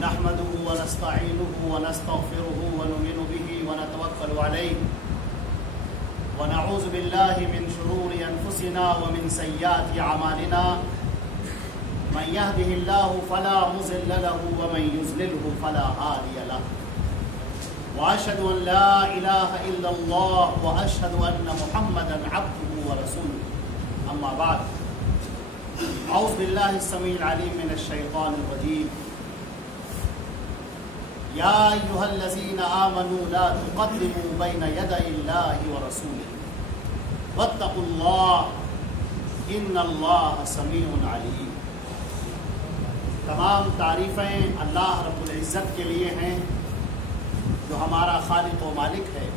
نحمده ونستعينه ونستغفره ونؤمن به ونتوكل عليه ونعوذ بالله من شرور أنفسنا ومن سيئات أعمالنا من يهده الله فلا مضل له ومن يضلله فلا هادي له وأشهد أن لا إله إلا الله وأشهد أن محمدا عبده ورسوله أما بعد أعوذ بالله السميع العليم من الشيطان الرجيم يا أيها الذين آمنوا لا تقدموا بين يدي الله ورسوله واتقوا الله إن الله سميع عليم۔ تمام تعریفیں اللہ رب العزت کے لیے ہیں جو ہمارا خالق و مالک ہے،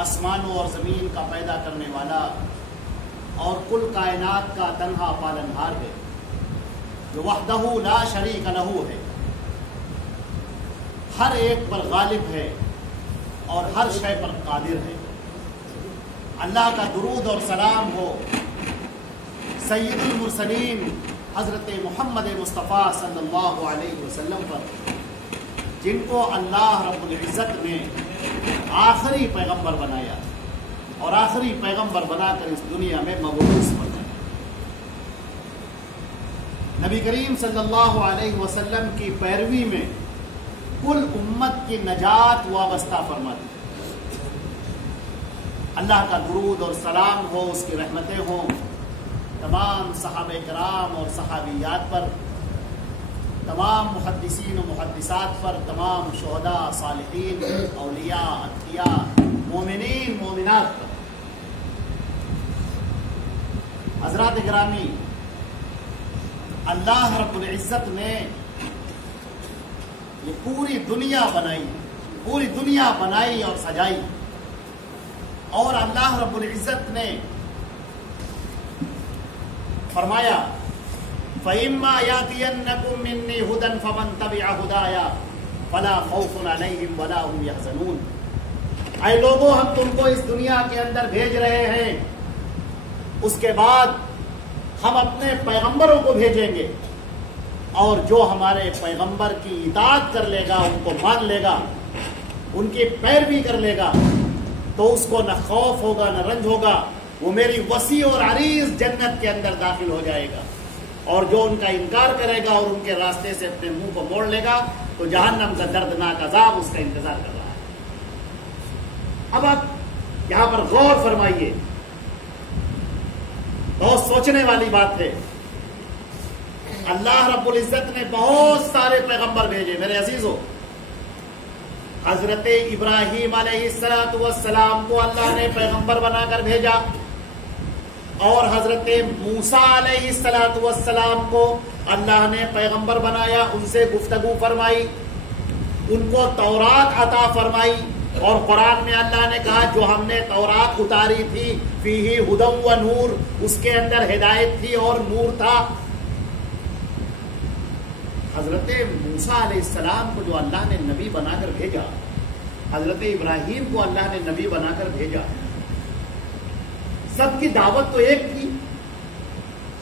آسمانوں اور زمین کا پیدا کرنے والا اور کل کائنات کا تنہا پالنہار ہے، جو وحدہ لا شریک لہ ہے، ہر ایک پر غالب ہے اور ہر شے پر قادر ہے۔ اللہ کا درود اور سلام ہو سید المرسلین حضرت محمد مصطفیٰ صلی اللہ علیہ وسلم پر، جن کو اللہ رب العزت نے آخری پیغمبر بنایا اور آخری پیغمبر بنا کر اس دنیا میں مبعوث فرمایا۔ نبی کریم صلی اللہ علیہ وسلم کی پیروی میں کل امت کی نجات وابستہ فرما دی۔ اللہ کا درود اور سلام ہو، اس کی رحمتیں ہوں تمام صحابہ کرام اور صحابیات پر، تمام محدثین و محدثات پر، تمام شہداء، صالحین، اولیاء، اتقیاء، مومنین، مومنات پر۔ حضرات گرامی، اللہ رب العزت نے یہ پوری دنیا بنائی اور سجائی، اور اللہ رب العزت نے فرمایا فَإِمَّا يَأْتِيَنَّكُم مِّنِّي هُدًى فَمَن تَبِعَ هُدَايَ فَلَا خَوْفٌ عَلَيْهِمْ وَلَا هُمْ يَحْزَنُونَ۔ اے لوگوں، ہم تم کو اس دنیا کے اندر بھیج رہے ہیں، اس کے بعد ہم اپنے پیغمبروں کو بھیجیں گے، اور جو ہمارے پیغمبر کی اطاعت کر لے گا، ان کو مان لے گا، ان کی پیروی کر لے گا، تو اس کو نہ خوف ہوگا نہ رنج ہوگا، وہ میری وسیع اور عریض جنت کے اندر داخل ہو جائے گا۔ اور جو ان کا انکار کرے گا اور ان کے راستے سے اپنے منہ کو موڑ لے گا، تو جہنم کا دردناک عذاب اس کا انتظار کر رہا ہے۔ اب آپ یہاں پر غور فرمائیے، بہت سوچنے والی بات ہے۔ اللہ رب العزت نے بہت سارے پیغمبر بھیجے میرے عزیزوں۔ حضرت ابراہیم علیہ السلام کو اللہ نے پیغمبر بنا کر بھیجا، اور حضرت موسیٰ علیہ السلام کو اللہ نے پیغمبر بنایا، ان سے گفتگو فرمائی، ان کو تورات عطا فرمائی، اور قرآن میں اللہ نے کہا جو ہم نے تورات اتاری تھی فیہ ھدی و نور، اس کے اندر ہدایت تھی اور نور تھا۔ حضرت موسیٰ علیہ السلام کو جو اللہ نے نبی بنا کر بھیجا، حضرت ابراہیم کو اللہ نے نبی بنا کر بھیجا، سب کی دعوت تو ایک تھی،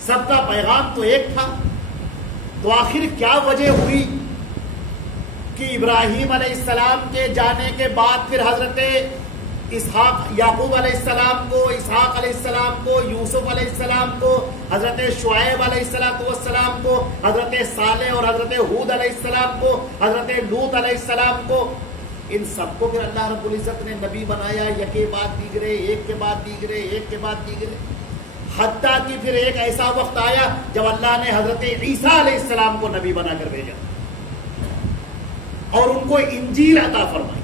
سب کا پیغام تو ایک تھا، تو آخر کیا وجہ ہوئی کہ ابراہیم علیہ السلام کے جانے کے بعد پھر حضرت یعقوب علیہ السلام کو، اسحاق علیہ السلام کو، یوسف علیہ السلام کو، حضرت شعیب علیہ السلام کو، حضرت صالح اور حضرت ہود علیہ السلام کو، حضرت لوط علیہ السلام کو، ان سب کو پھر اللہ رب العزت نے نبی بنایا، یک کے بعد دیگرے، ایک کے بعد دیگرے، ایک کے بعد دیگرے، حتیٰ کہ پھر ایک ایسا وقت آیا جب اللہ نے حضرت عیسیٰ علیہ السلام کو نبی بنا کر بھیجا اور ان کو انجیل عطا فرمائی۔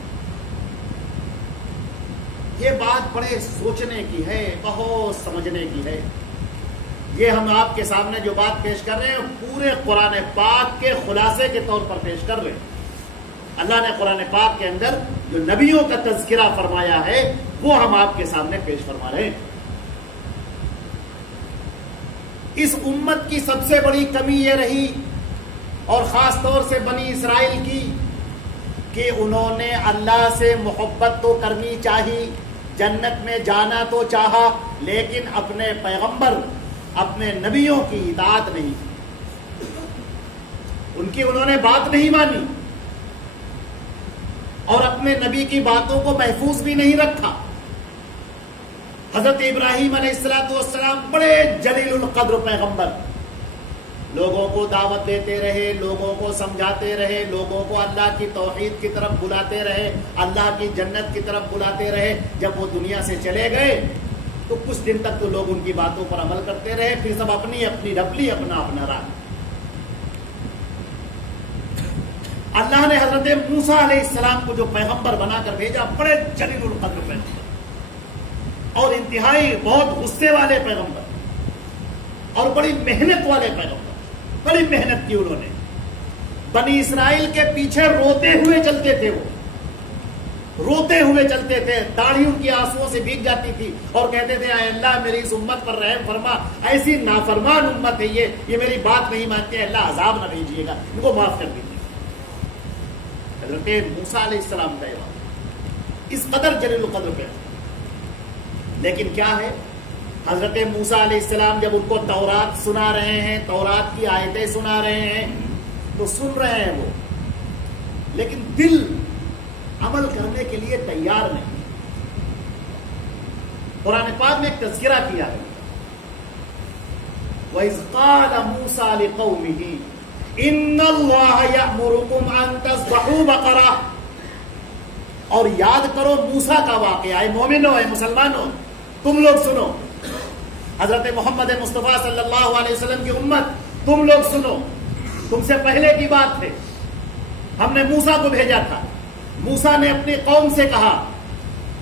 یہ بات بڑے سوچنے کی ہے، بہت سمجھنے کی ہے۔ یہ ہم آپ کے سامنے جو بات پیش کر رہے ہیں پورے قرآن پاک کے خلاصے کے طور پر پیش کر رہے ہیں۔ اللہ نے قرآن پاک کے اندر جو نبیوں کا تذکرہ فرمایا ہے وہ ہم آپ کے سامنے پیش فرما رہے ہیں۔ اس امت کی سب سے بڑی کمی یہ رہی، اور خاص طور سے بنی اسرائیل کی، کہ انہوں نے اللہ سے محبت تو کرنی چاہی، جنت میں جانا تو چاہا، لیکن اپنے پیغمبر، اپنے نبیوں کی اطاعت نہیں کی۔ ان کی انہوں نے بات نہیں مانی اور اپنے نبی کی باتوں کو محفوظ بھی نہیں رکھا. حضرت ابراہیم علیہ السلام بڑے جلیل القدر پیغمبر، لوگوں کو دعوت دیتے رہے، لوگوں کو سمجھاتے رہے، لوگوں کو اللہ کی توحید کی طرف بلاتے رہے، اللہ کی جنت کی طرف بلاتے رہے. جب وہ دنیا سے چلے گئے تو کچھ دن تک تو لوگ ان کی باتوں پر عمل کرتے رہے، پھر سب اپنی اپنی رپلی اپنا اپنا راہ. اللہ نے حضرت موسیٰ علیہ السلام کو جو پیغمبر بنا کر بھیجا، بڑے جلیل القدر پیغمبر اور انتہائی بہت غصے والے پیغمبر اور بڑی محنت والے پیغمبر. بڑی محنت کی انہوں نے. بنی اسرائیل کے پیچھے روتے ہوئے چلتے تھے، وہ روتے ہوئے چلتے تھے، داڑھی ان کی آنسوؤں سے بھیگ جاتی تھی اور کہتے تھے اے اللہ میری اس امت پر رحم فرما، ایسی نافرمان امت ہے یہ میری بات نہیں مانتے، اللہ عذاب نہ بھیجیے گا، ان کو معاف کر دیجیے. حضرت موسیٰ علیہ السلام کا یہ اس قدر جلیل القدر پہ. لیکن کیا ہے، حضرت موسیٰ علیہ السلام جب ان کو تورات سنا رہے ہیں، تورات کی آیتیں سنا رہے ہیں تو سن رہے ہیں وہ، لیکن دل عمل کرنے کے لیے تیار نہیں. قرآن پاک میں ایک تذکرہ کیا ہے، وَإِذْ قَالَ مُوسَىٰ لِقَوْمِهِ ان اللہ یأمرکم ان تذبحوا بقرہ. اور یاد کرو موسیٰ کا واقعہ. اے مومنو، اے مسلمانوں، تم لوگ سنو. حضرت محمد مصطفیٰ صلی اللہ علیہ وسلم کی امت، تم لوگ سنو. تم سے پہلے کی بات ہے، ہم نے موسیٰ کو بھیجا تھا. موسیٰ نے اپنی قوم سے کہا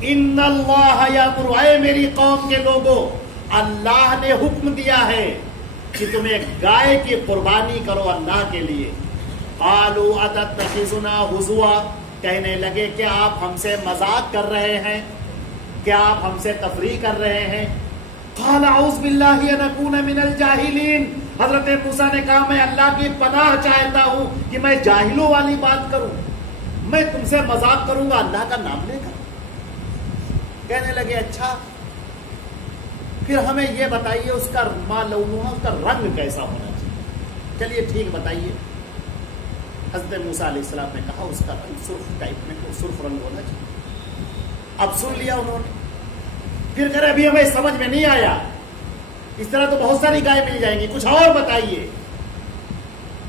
ان اللہ یأمر، اے میری قوم کے لوگوں، اللہ نے حکم دیا ہے کہ تم ایک گائے کی قربانی کرو اللہ کے لیے. قالوا اتتخذنا ہزوا، کہنے لگے کہ آپ ہم سے مذاق کر رہے ہیں، کیا آپ ہم سے تفریح کر رہے ہیں. قال اعوذ باللہ ان اکون من الجاہلین. حضرت موسیٰ نے کہا میں اللہ کی پناہ چاہتا ہوں کہ میں جاہلوں والی بات کروں، میں تم سے مذاق کروں گا اللہ کا نام لے کر. کہنے لگے اچھا پھر ہمیں یہ بتائیے اس کا ما لونھا، اس کا رنگ کیسا ہونا چاہیے. چلیے ٹھیک بتائیے. حضرت موسیٰ علیہ السلام نے کہا اس کا رنگ سرخ ٹائپ میں، سرخ رنگ ہونا چاہیے. اب سن لیا انہوں نے. پھر کہہ رہے ابھی ہمیں سمجھ میں نہیں آیا، اس طرح تو بہت ساری گائے مل جائیں گی، کچھ اور بتائیے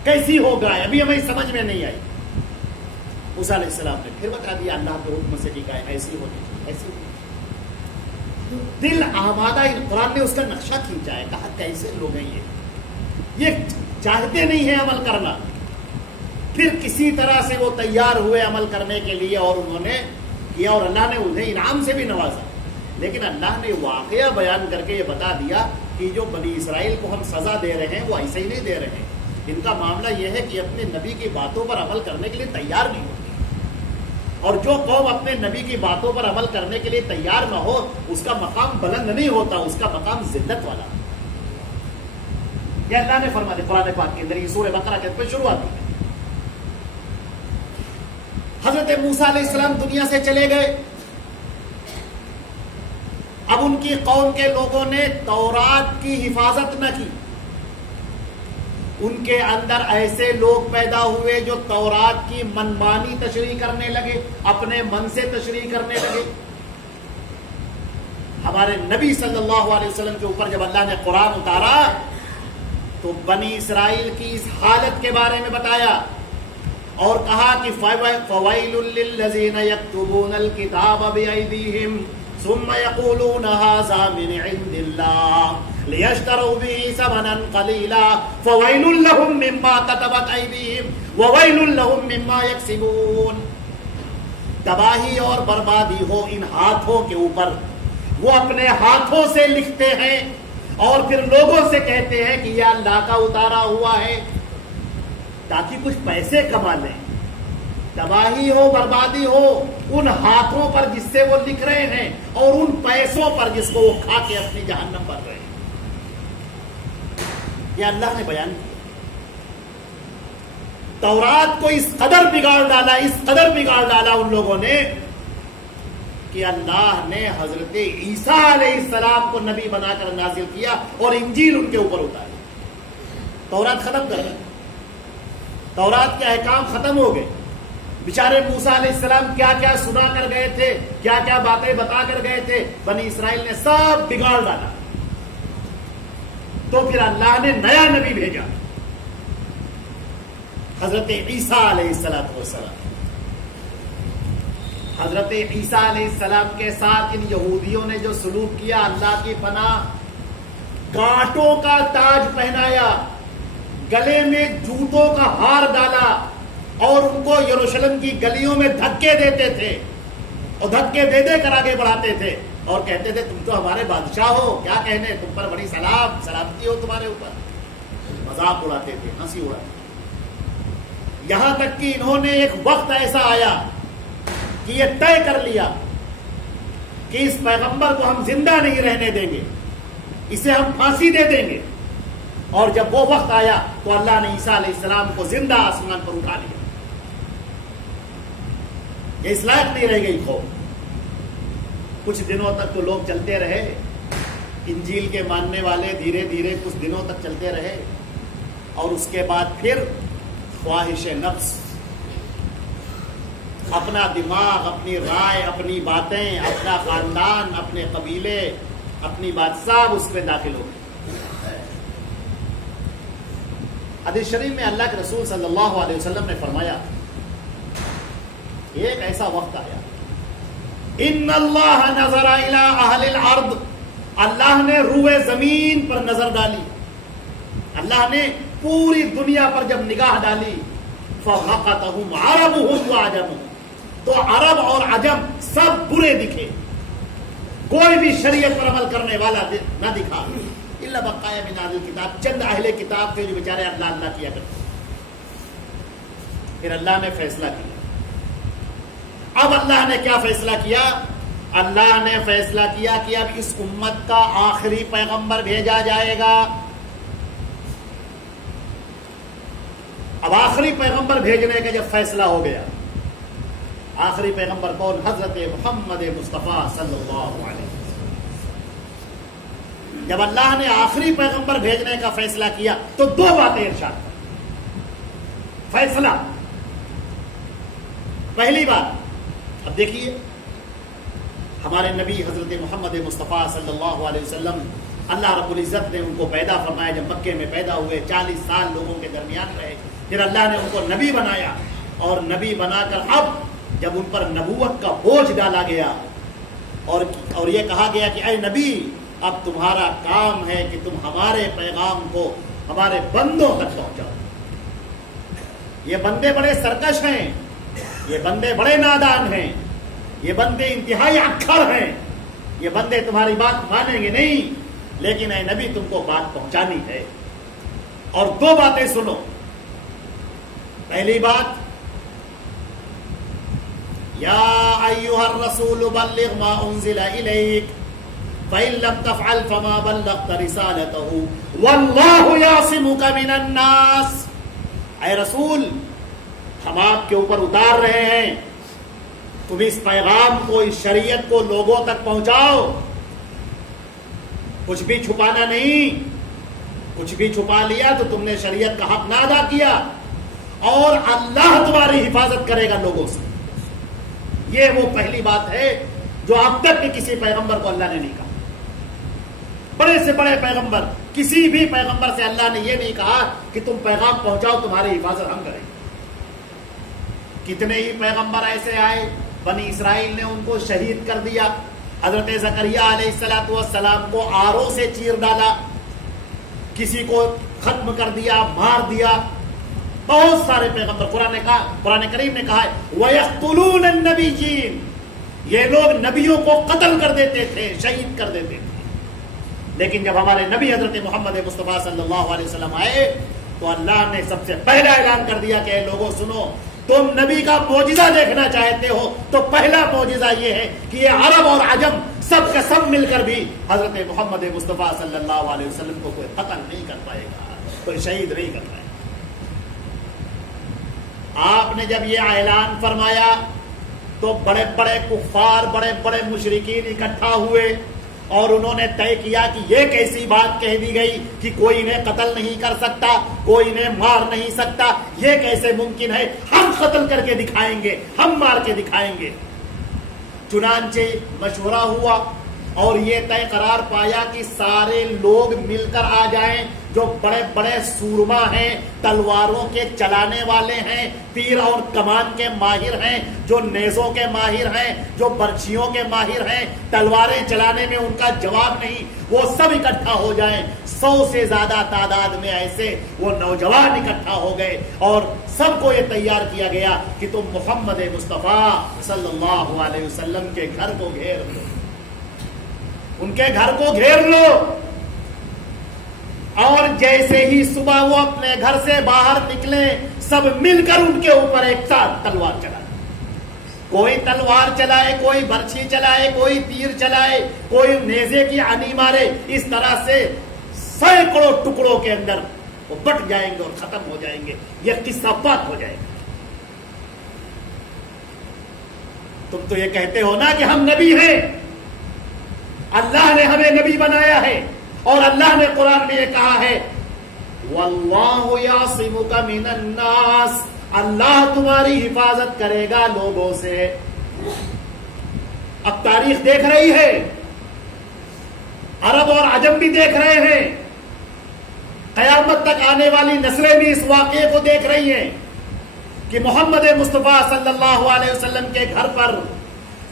کیسی ہو گائے، ابھی ہمیں سمجھ میں نہیں آئی. موسیٰ علیہ السلام نے پھر بتا دیا اللہ کے حکم سے کہ گائے ایسی ہونی چاہیے، ایسی ہونی. دل آمادہ، قرآن نے اس کا نقشہ کھینچا ہے، کہا کیسے لوگ ہیں یہ چاہتے نہیں ہیں عمل کرنا. پھر کسی طرح سے وہ تیار ہوئے عمل کرنے کے لیے اور انہوں نے کیا اور اللہ نے انہیں انعام سے بھی نوازا. لیکن اللہ نے واقعہ بیان کر کے یہ بتا دیا کہ جو بنی اسرائیل کو ہم سزا دے رہے ہیں وہ ایسے ہی نہیں دے رہے ہیں. ان کا معاملہ یہ ہے کہ اپنے نبی کی باتوں پر عمل کرنے کے لیے تیار نہیں ہوتی، اور جو قوم اپنے نبی کی باتوں پر عمل کرنے کے لیے تیار نہ ہو اس کا مقام بلند نہیں ہوتا، اس کا مقام ذلت والا. یہ اللہ نے فرما دیا قرآن پاک کے اندر، یہ سورہ بقرہ کے اندر شروعات ہے. حضرت موسیٰ علیہ السلام دنیا سے چلے گئے. اب ان کی قوم کے لوگوں نے تورات کی حفاظت نہ کی. ان کے اندر ایسے لوگ پیدا ہوئے جو تورات کی منمانی تشریح کرنے لگے، اپنے من سے تشریح کرنے لگے. ہمارے نبی صلی اللہ علیہ وسلم کے اوپر جب اللہ نے قرآن اتارا تو بنی اسرائیل کی اس حالت کے بارے میں بتایا اور کہا کہ فویل للذین یکتبون الکتاب بایدیہم ثم یقولون ھذا من عند اللہ لیشتروا به ثمنا قلیلا فویل لهم مما كتبت ایدیہم وویل لهم مما یکسبون. تباہی اور بربادی ہو ان ہاتھوں کے اوپر، وہ اپنے ہاتھوں سے لکھتے ہیں اور پھر لوگوں سے کہتے ہیں کہ یہ اللہ کا اتارا ہوا ہے تاکہ کچھ پیسے کما لیں. تباہی ہو بربادی ہو ان ہاتھوں پر جس سے وہ لکھ رہے ہیں اور ان پیسوں پر جس کو وہ کھا کے اپنی جہنم بھر رہے ہیں. یہ اللہ نے بیان کیا. تورات کو اس قدر بگاڑ ڈالا، اس قدر بگاڑ ڈالا ان لوگوں نے کہ اللہ نے حضرت عیسیٰ علیہ السلام کو نبی بنا کر نازل کیا اور انجیل ان کے اوپر اتاری. تورات ختم کر دی. تورات کے احکام ختم ہو گئے. بیچارے موسیٰ علیہ السلام کیا کیا سنا کر گئے تھے, کیا کیا باتیں بتا کر گئے تھے, بنی اسرائیل نے سب بگاڑ ڈالا. تو پھر اللہ نے نیا نبی بھیجا, حضرت عیسیٰ علیہ السلام. حضرت عیسیٰ علیہ السلام کے ساتھ ان یہودیوں نے جو سلوک کیا, اللہ کی پناہ, کانٹوں کا تاج پہنایا, گلے میں جوتوں کا ہار ڈالا, اور ان کو یروشلم کی گلیوں میں دھکے دیتے تھے, اور دھکے دے دے کر آگے بڑھاتے تھے, اور کہتے تھے تم تو ہمارے بادشاہ ہو, کیا کہنے, تم پر بڑی سلامتی ہو تمہارے اوپر. مذاق اڑاتے تھے, ہنسی اڑاتے تھے. یہاں تک کہ انہوں نے ایک وقت ایسا آیا کہ یہ طے کر لیا کہ اس پیغمبر کو ہم زندہ نہیں رہنے دیں گے, اسے ہم پھانسی دے دیں گے. اور جب وہ وقت آیا تو اللہ نے عیسیٰ علیہ السلام کو زندہ آسمان پر اٹھا لیا. یہ اس لائق نہیں رہ گئی خوف. کچھ دنوں تک تو لوگ چلتے رہے, انجیل کے ماننے والے دھیرے دھیرے کچھ دنوں تک چلتے رہے, اور اس کے بعد پھر خواہش نفس, اپنا دماغ, اپنی رائے, اپنی باتیں, اپنا خاندان, اپنے قبیلے, اپنی بات سب اس پہ داخل ہو گئے. حدیث شریف میں اللہ کے رسول صلی اللہ علیہ وسلم نے فرمایا, ایک ایسا وقت آیا, ان اللہ نظر الی اہل الارض, اللہ نے روئے زمین پر نظر ڈالی, اللہ نے پوری دنیا پر جب نگاہ ڈالی, فمقتهم عربهم وعجمهم, تو عرب اور عجم سب برے دکھے, کوئی بھی شریعت پر عمل کرنے والا نہ دکھا, الا بقایا من اہل الکتاب, چند اہل کتاب تھے جو بیچارے اللہ اللہ کیا کرتے. پھر اللہ نے فیصلہ کیا. اب اللہ نے کیا فیصلہ کیا؟ اللہ نے فیصلہ کیا کہ اب اس امت کا آخری پیغمبر بھیجا جائے گا. اب آخری پیغمبر بھیجنے کا جب فیصلہ ہو گیا, آخری پیغمبر کون؟ حضرت محمد مصطفیٰ صلی اللہ علیہ وسلم. جب اللہ نے آخری پیغمبر بھیجنے کا فیصلہ کیا تو دو باتیں ارشاد کی. فیصلہ, پہلی بات, اب دیکھیے ہمارے نبی حضرت محمد مصطفیٰ صلی اللہ علیہ وسلم, اللہ رب العزت نے ان کو پیدا فرمایا. جب مکے میں پیدا ہوئے 40 سال لوگوں کے درمیان رہے, پھر اللہ نے ان کو نبی بنایا, اور نبی بنا کر اب جب ان پر نبوت کا بوجھ ڈالا گیا اور یہ کہا گیا کہ اے نبی, اب تمہارا کام ہے کہ تم ہمارے پیغام کو ہمارے بندوں تک پہنچاؤ. یہ بندے بڑے سرکش ہیں, یہ بندے بڑے نادان ہیں, یہ بندے انتہائی اکھڑ ہیں, یہ بندے تمہاری بات مانیں گے نہیں, لیکن اے نبی تم کو بات پہنچانی ہے. اور دو باتیں سنو. پہلی بات, یا ایھا الرسول بلغ ما انزل الیک فإن لم تفعل فما بلغت رسالته واللہ یعصمک من الناس. اے رسول, ہم آپ کے اوپر اتار رہے ہیں, تم اس پیغام کو, اس شریعت کو لوگوں تک پہنچاؤ, کچھ بھی چھپانا نہیں. کچھ بھی چھپا لیا تو تم نے شریعت کا حق نہ ادا کیا, اور اللہ تمہاری حفاظت کرے گا لوگوں سے. یہ وہ پہلی بات ہے جو اب تک کے کسی پیغمبر کو اللہ نے نہیں کہا. بڑے سے بڑے پیغمبر, کسی بھی پیغمبر سے اللہ نے یہ نہیں کہا کہ تم پیغام پہنچاؤ, تمہاری حفاظت ہم کریں گے. کتنے ہی پیغمبر ایسے آئے, بنی اسرائیل نے ان کو شہید کر دیا. حضرت زکریا علیہ السلام کو آروں سے چیر ڈالا, کسی کو ختم کر دیا, مار دیا. بہت سارے پیغمبر, قرآن کریم نے کہا ہے وَيَقْتُلُونَ النَّبِيِّينَ, یہ لوگ نبیوں کو قتل کر دیتے تھے, شہید کر دیتے تھے. لیکن جب ہمارے نبی حضرت محمد مصطفیٰ صلی اللہ علیہ وسلم آئے تو اللہ نے سب سے پہلا اعلان کر دیا کہ اے لوگوں سنو, تم نبی کا معجزہ دیکھنا چاہتے ہو تو پہلا معجزہ یہ ہے کہ یہ عرب اور عجم سب کا سب مل کر بھی حضرت محمد مصطفیٰ صلی اللہ علیہ وسلم کو کوئی قتل نہیں کر پائے گا, کوئی شہید نہیں کر پائے گا. آپ نے جب یہ اعلان فرمایا تو بڑے بڑے کفار, بڑے بڑے مشرکین اکٹھا ہوئے, اور انہوں نے طے کیا کہ یہ کیسی بات کہہ دی گئی کہ کوئی انہیں قتل نہیں کر سکتا، کوئی انہیں مار نہیں سکتا، یہ کیسے ممکن ہے، ہم قتل کر کے دکھائیں گے، ہم مار کے دکھائیں گے۔ چنانچہ مشورہ ہوا اور یہ طے قرار پایا کہ سارے لوگ مل کر آ جائیں، جو بڑے بڑے سورما ہیں، تلواروں کے چلانے والے ہیں، تیر اور کمان کے ماہر ہیں، جو نیزوں کے ماہر ہیں، جو برچھیوں کے ماہر ہیں، تلواریں چلانے میں ان کا جواب نہیں، وہ سب اکٹھا ہو جائیں۔ 100 سے زیادہ تعداد میں ایسے وہ نوجوان اکٹھا ہو گئے اور سب کو یہ تیار کیا گیا کہ تم محمد مصطفیٰ صلی اللہ علیہ وسلم کے گھر کو گھیر لو، ان کے گھر کو گھیر لو۔ اور جیسے ہی صبح وہ اپنے گھر سے باہر نکلے، سب مل کر ان کے اوپر ایک ساتھ تلوار چلائے، کوئی تلوار چلائے، کوئی برچھی چلائے، کوئی تیر چلائے، کوئی نیزے کی آنی مارے۔ اس طرح سے سینکڑوں ٹکڑوں کے اندر وہ بٹ جائیں گے اور ختم ہو جائیں گے، یہ قصہ بات ہو جائے گا۔ تم تو یہ کہتے ہو نا کہ ہم نبی ہیں، اللہ نے ہمیں نبی بنایا ہے، اور اللہ نے قرآن میں یہ کہا ہے وَاللَّهُ يَعْصِمُكَ مِنَ النَّاسِ، اللہ تمہاری حفاظت کرے گا لوگوں سے۔ اب تاریخ دیکھ رہی ہے، عرب اور عجم بھی دیکھ رہے ہیں، قیامت تک آنے والی نسلیں بھی اس واقعے کو دیکھ رہی ہیں کہ محمد مصطفیٰ صلی اللہ علیہ وسلم کے گھر پر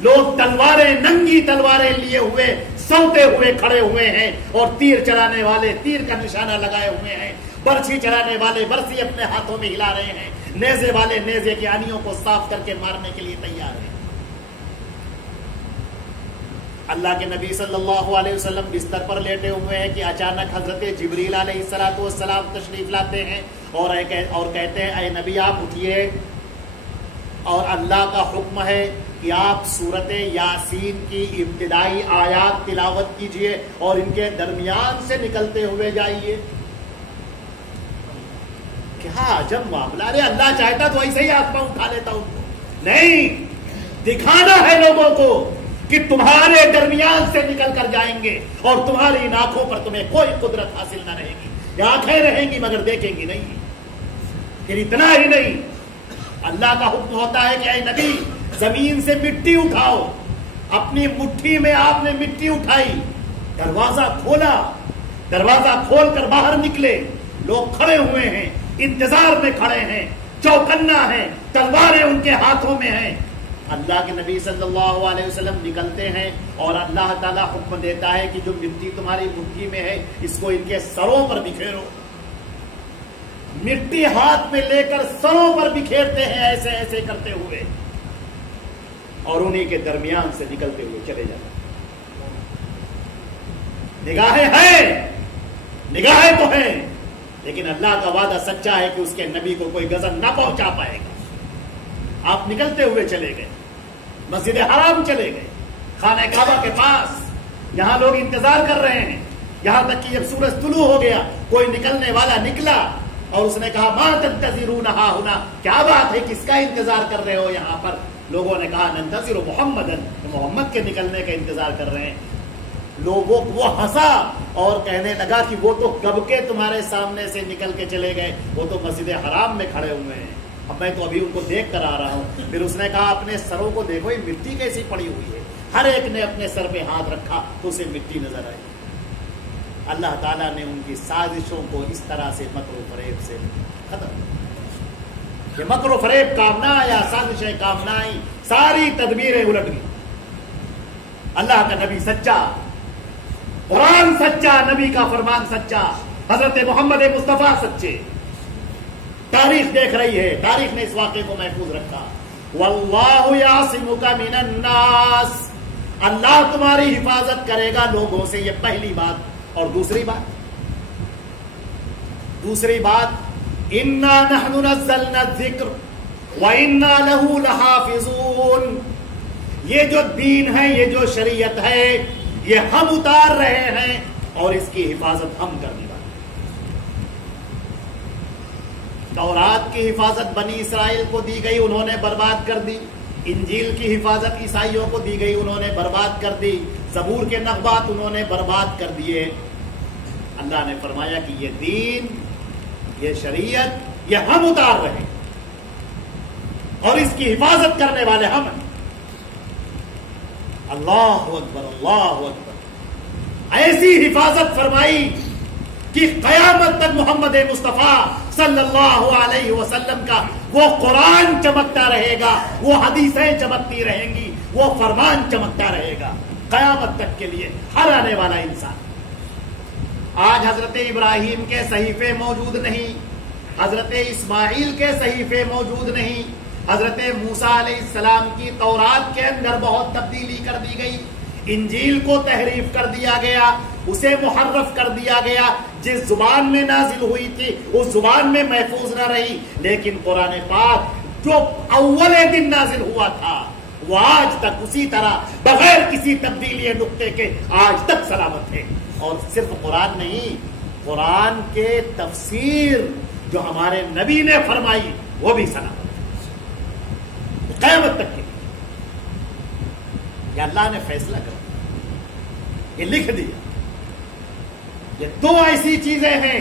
لوگ تلواریں، ننگی تلواریں لیے ہوئے سوتے ہوئے کھڑے ہوئے ہیں، اور تیر چلانے والے تیر کا نشانہ لگائے ہوئے ہیں، برچھی چلانے والے برچھی اپنے ہاتھوں میں ہلا رہے ہیں، نیزے والے نیزے کی آنیوں کو صاف کر کے مارنے کے لیے تیار ہیں۔ اللہ کے نبی صلی اللہ علیہ وسلم بستر پر لیٹے ہوئے ہیں کہ اچانک حضرت جبریل علیہ السلام تشریف لاتے ہیں اور کہتے ہیں اے نبی آپ اٹھیے، اور اللہ کا حکم ہے کہ آپ سورت یاسین کی ابتدائی آیات تلاوت کیجئے اور ان کے درمیان سے نکلتے ہوئے جائیے۔ کیا عجب معاملہ، ارے اللہ چاہتا تو ایسے ہی آسمان اٹھا لیتا ان کو، نہیں، دکھانا ہے لوگوں کو کہ تمہارے درمیان سے نکل کر جائیں گے اور تمہاری ان آنکھوں پر تمہیں کوئی قدرت حاصل نہ رہے گی، یہ آنکھیں رہیں گی مگر دیکھیں گی نہیں۔ پھر اتنا ہی نہیں، اللہ کا حکم ہوتا ہے کہ اے نبی زمین سے مٹی اٹھاؤ، اپنی مٹھی میں آپ نے مٹی اٹھائی، دروازہ کھولا، دروازہ کھول کر باہر نکلے، لوگ کھڑے ہوئے ہیں، انتظار میں کھڑے ہیں، چوکنا ہیں، تلواریں ان کے ہاتھوں میں ہیں۔ اللہ کے نبی صلی اللہ علیہ وسلم نکلتے ہیں اور اللہ تعالیٰ حکم دیتا ہے کہ جو مٹی تمہاری مٹھی میں ہے اس کو ان کے سروں پر بکھیرو۔ مٹی ہاتھ میں لے کر سروں پر بکھیرتے ہیں، ایسے ایسے کرتے ہوئے، اور انہی کے درمیان سے نکلتے ہوئے چلے جاتے۔ نگاہیں ہیں، نگاہیں تو ہیں، لیکن اللہ کا وعدہ سچا ہے کہ اس کے نبی کو کوئی غضب نہ پہنچا پائے گا۔ آپ نکلتے ہوئے چلے گئے، مسجد حرام چلے گئے، خانہ کعبہ کے پاس، یہاں لوگ انتظار کر رہے ہیں، یہاں تک کہ جب سورج طلوع ہو گیا کوئی نکلنے والا نکلا اور اس نے کہا ما تنتظرون ہا ہنا، کیا بات ہے، کس کا انتظار کر رہے ہو یہاں پر؟ لوگوں نے کہا ننتظر محمدن، محمد کے نکلنے کا انتظار کر رہے ہیں۔ لوگوں وہ ہنسا اور کہنے لگا کہ وہ تو کب کے تمہارے سامنے سے نکل کے چلے گئے، وہ تو مسجد حرام میں کھڑے ہوئے ہیں، اب میں تو ابھی ان کو دیکھ کر آ رہا ہوں۔ پھر اس نے کہا اپنے سروں کو دیکھو، یہ مٹی کیسی پڑی ہوئی ہے، ہر ایک نے اپنے سر پہ ہاتھ رکھا تو اسے مٹی نظر آئی۔ اللہ تعالیٰ نے ان کی سازشوں کو اس طرح سے مکر و فریب سے ختم، یہ مکر و فریب کام نہ آیا، سازشیں کام نہ آئی، ساری تدبیریں الٹ گئی۔ اللہ کا نبی سچا، قرآن سچا، نبی کا فرمان سچا، حضرت محمد مصطفیٰ سچے۔ تاریخ دیکھ رہی ہے، تاریخ نے اس واقعے کو محفوظ رکھا۔ واللہ یعصمک من الناس، اللہ تمہاری حفاظت کرے گا لوگوں سے، یہ پہلی بات۔ اور دوسری بات انا نحن نزلنا الذکر وانا له لحافظون، یہ جو دین ہے، یہ جو شریعت ہے، یہ ہم اتار رہے ہیں اور اس کی حفاظت ہم کرنے والے۔ تورات کی حفاظت بنی اسرائیل کو دی گئی، انہوں نے برباد کر دی۔ انجیل کی حفاظت عیسائیوں کو دی گئی، انہوں نے برباد کر دی، زبور کے نغمات انہوں نے برباد کر دیے۔ اللہ نے فرمایا کہ یہ دین، یہ شریعت، یہ ہم اتار رہے ہیں اور اس کی حفاظت کرنے والے ہم ہیں۔ اللہ اکبر، اللہ اکبر۔ ایسی حفاظت فرمائی کہ قیامت تک محمد مصطفیٰ صلی اللہ علیہ وسلم کا وہ قرآن چمکتا رہے گا، وہ حدیثیں چمکتی رہیں گی، وہ فرمان چمکتا رہے گا قیامت تک کے لیے ہر آنے والا انسان۔ آج حضرت ابراہیم کے صحیفے موجود نہیں، حضرت اسماعیل کے صحیفے موجود نہیں، حضرت موسیٰ علیہ السلام کی تورات کے اندر بہت تبدیلی کر دی گئی، انجیل کو تحریف کر دیا گیا، اسے محرف کر دیا گیا، جس زبان میں نازل ہوئی تھی اس زبان میں محفوظ نہ رہی، لیکن قرآن پاک جو اول دن نازل ہوا تھا وہ آج تک اسی طرح بغیر کسی تبدیلی نقطے کے آج تک سلامت ہے۔ اور صرف قرآن نہیں، قرآن کے تفسیر جو ہمارے نبی نے فرمائی وہ بھی سلامت ہے قیامت تک کے۔ یہ اللہ نے فیصلہ کر دیا، یہ لکھ دیا۔ یہ دو ایسی چیزیں ہیں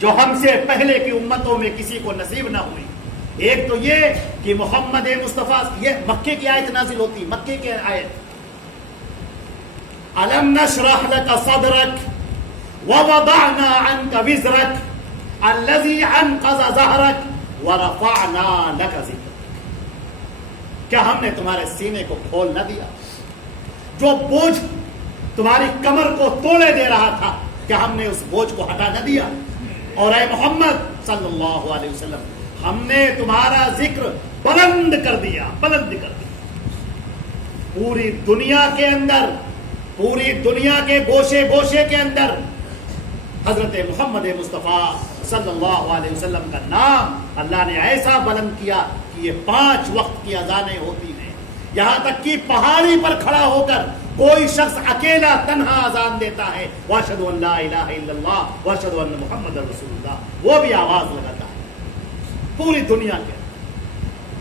جو ہم سے پہلے کی امتوں میں کسی کو نصیب نہ ہوئی۔ ایک تو یہ کہ محمد مصطفیٰ، یہ مکے کی آیت نازل ہوتی، مکے کی آیت، أَلَمْ نَشْرَحْ لَكَ صَدْرَكَ وَوَضَعْنَا عَنْكَ وِزْرَكَ الَّذِي أَنْقَضَ ظَهْرَكَ وَرَفَعْنَا لَكَ ذِكْرَكَ۔ کیا ہم نے تمہارے سینے کو کھول نہ دیا؟ جو بوجھ تمہاری کمر کو توڑے دے رہا تھا، کیا ہم نے اس بوجھ کو ہٹا نہ دیا؟ اور اے محمد صلی اللہ علیہ وسلم، ہم نے تمہارا ذکر بلند کر دیا، بلند کر دیا۔ پوری دنیا کے اندر، پوری دنیا کے گوشے گوشے کے اندر حضرت محمد مصطفیٰ صلی اللہ علیہ وسلم کا نام اللہ نے ایسا بلند کیا کہ یہ 5 وقت کی اذانیں ہوتی ہیں، یہاں تک کہ پہاڑی پر کھڑا ہو کر کوئی شخص اکیلا تنہا اذان دیتا ہے، واشہد ان لا الہ الا اللہ واشہد ان محمد رسول اللہ، وہ بھی آواز لگاتا ہے پوری دنیا کے۔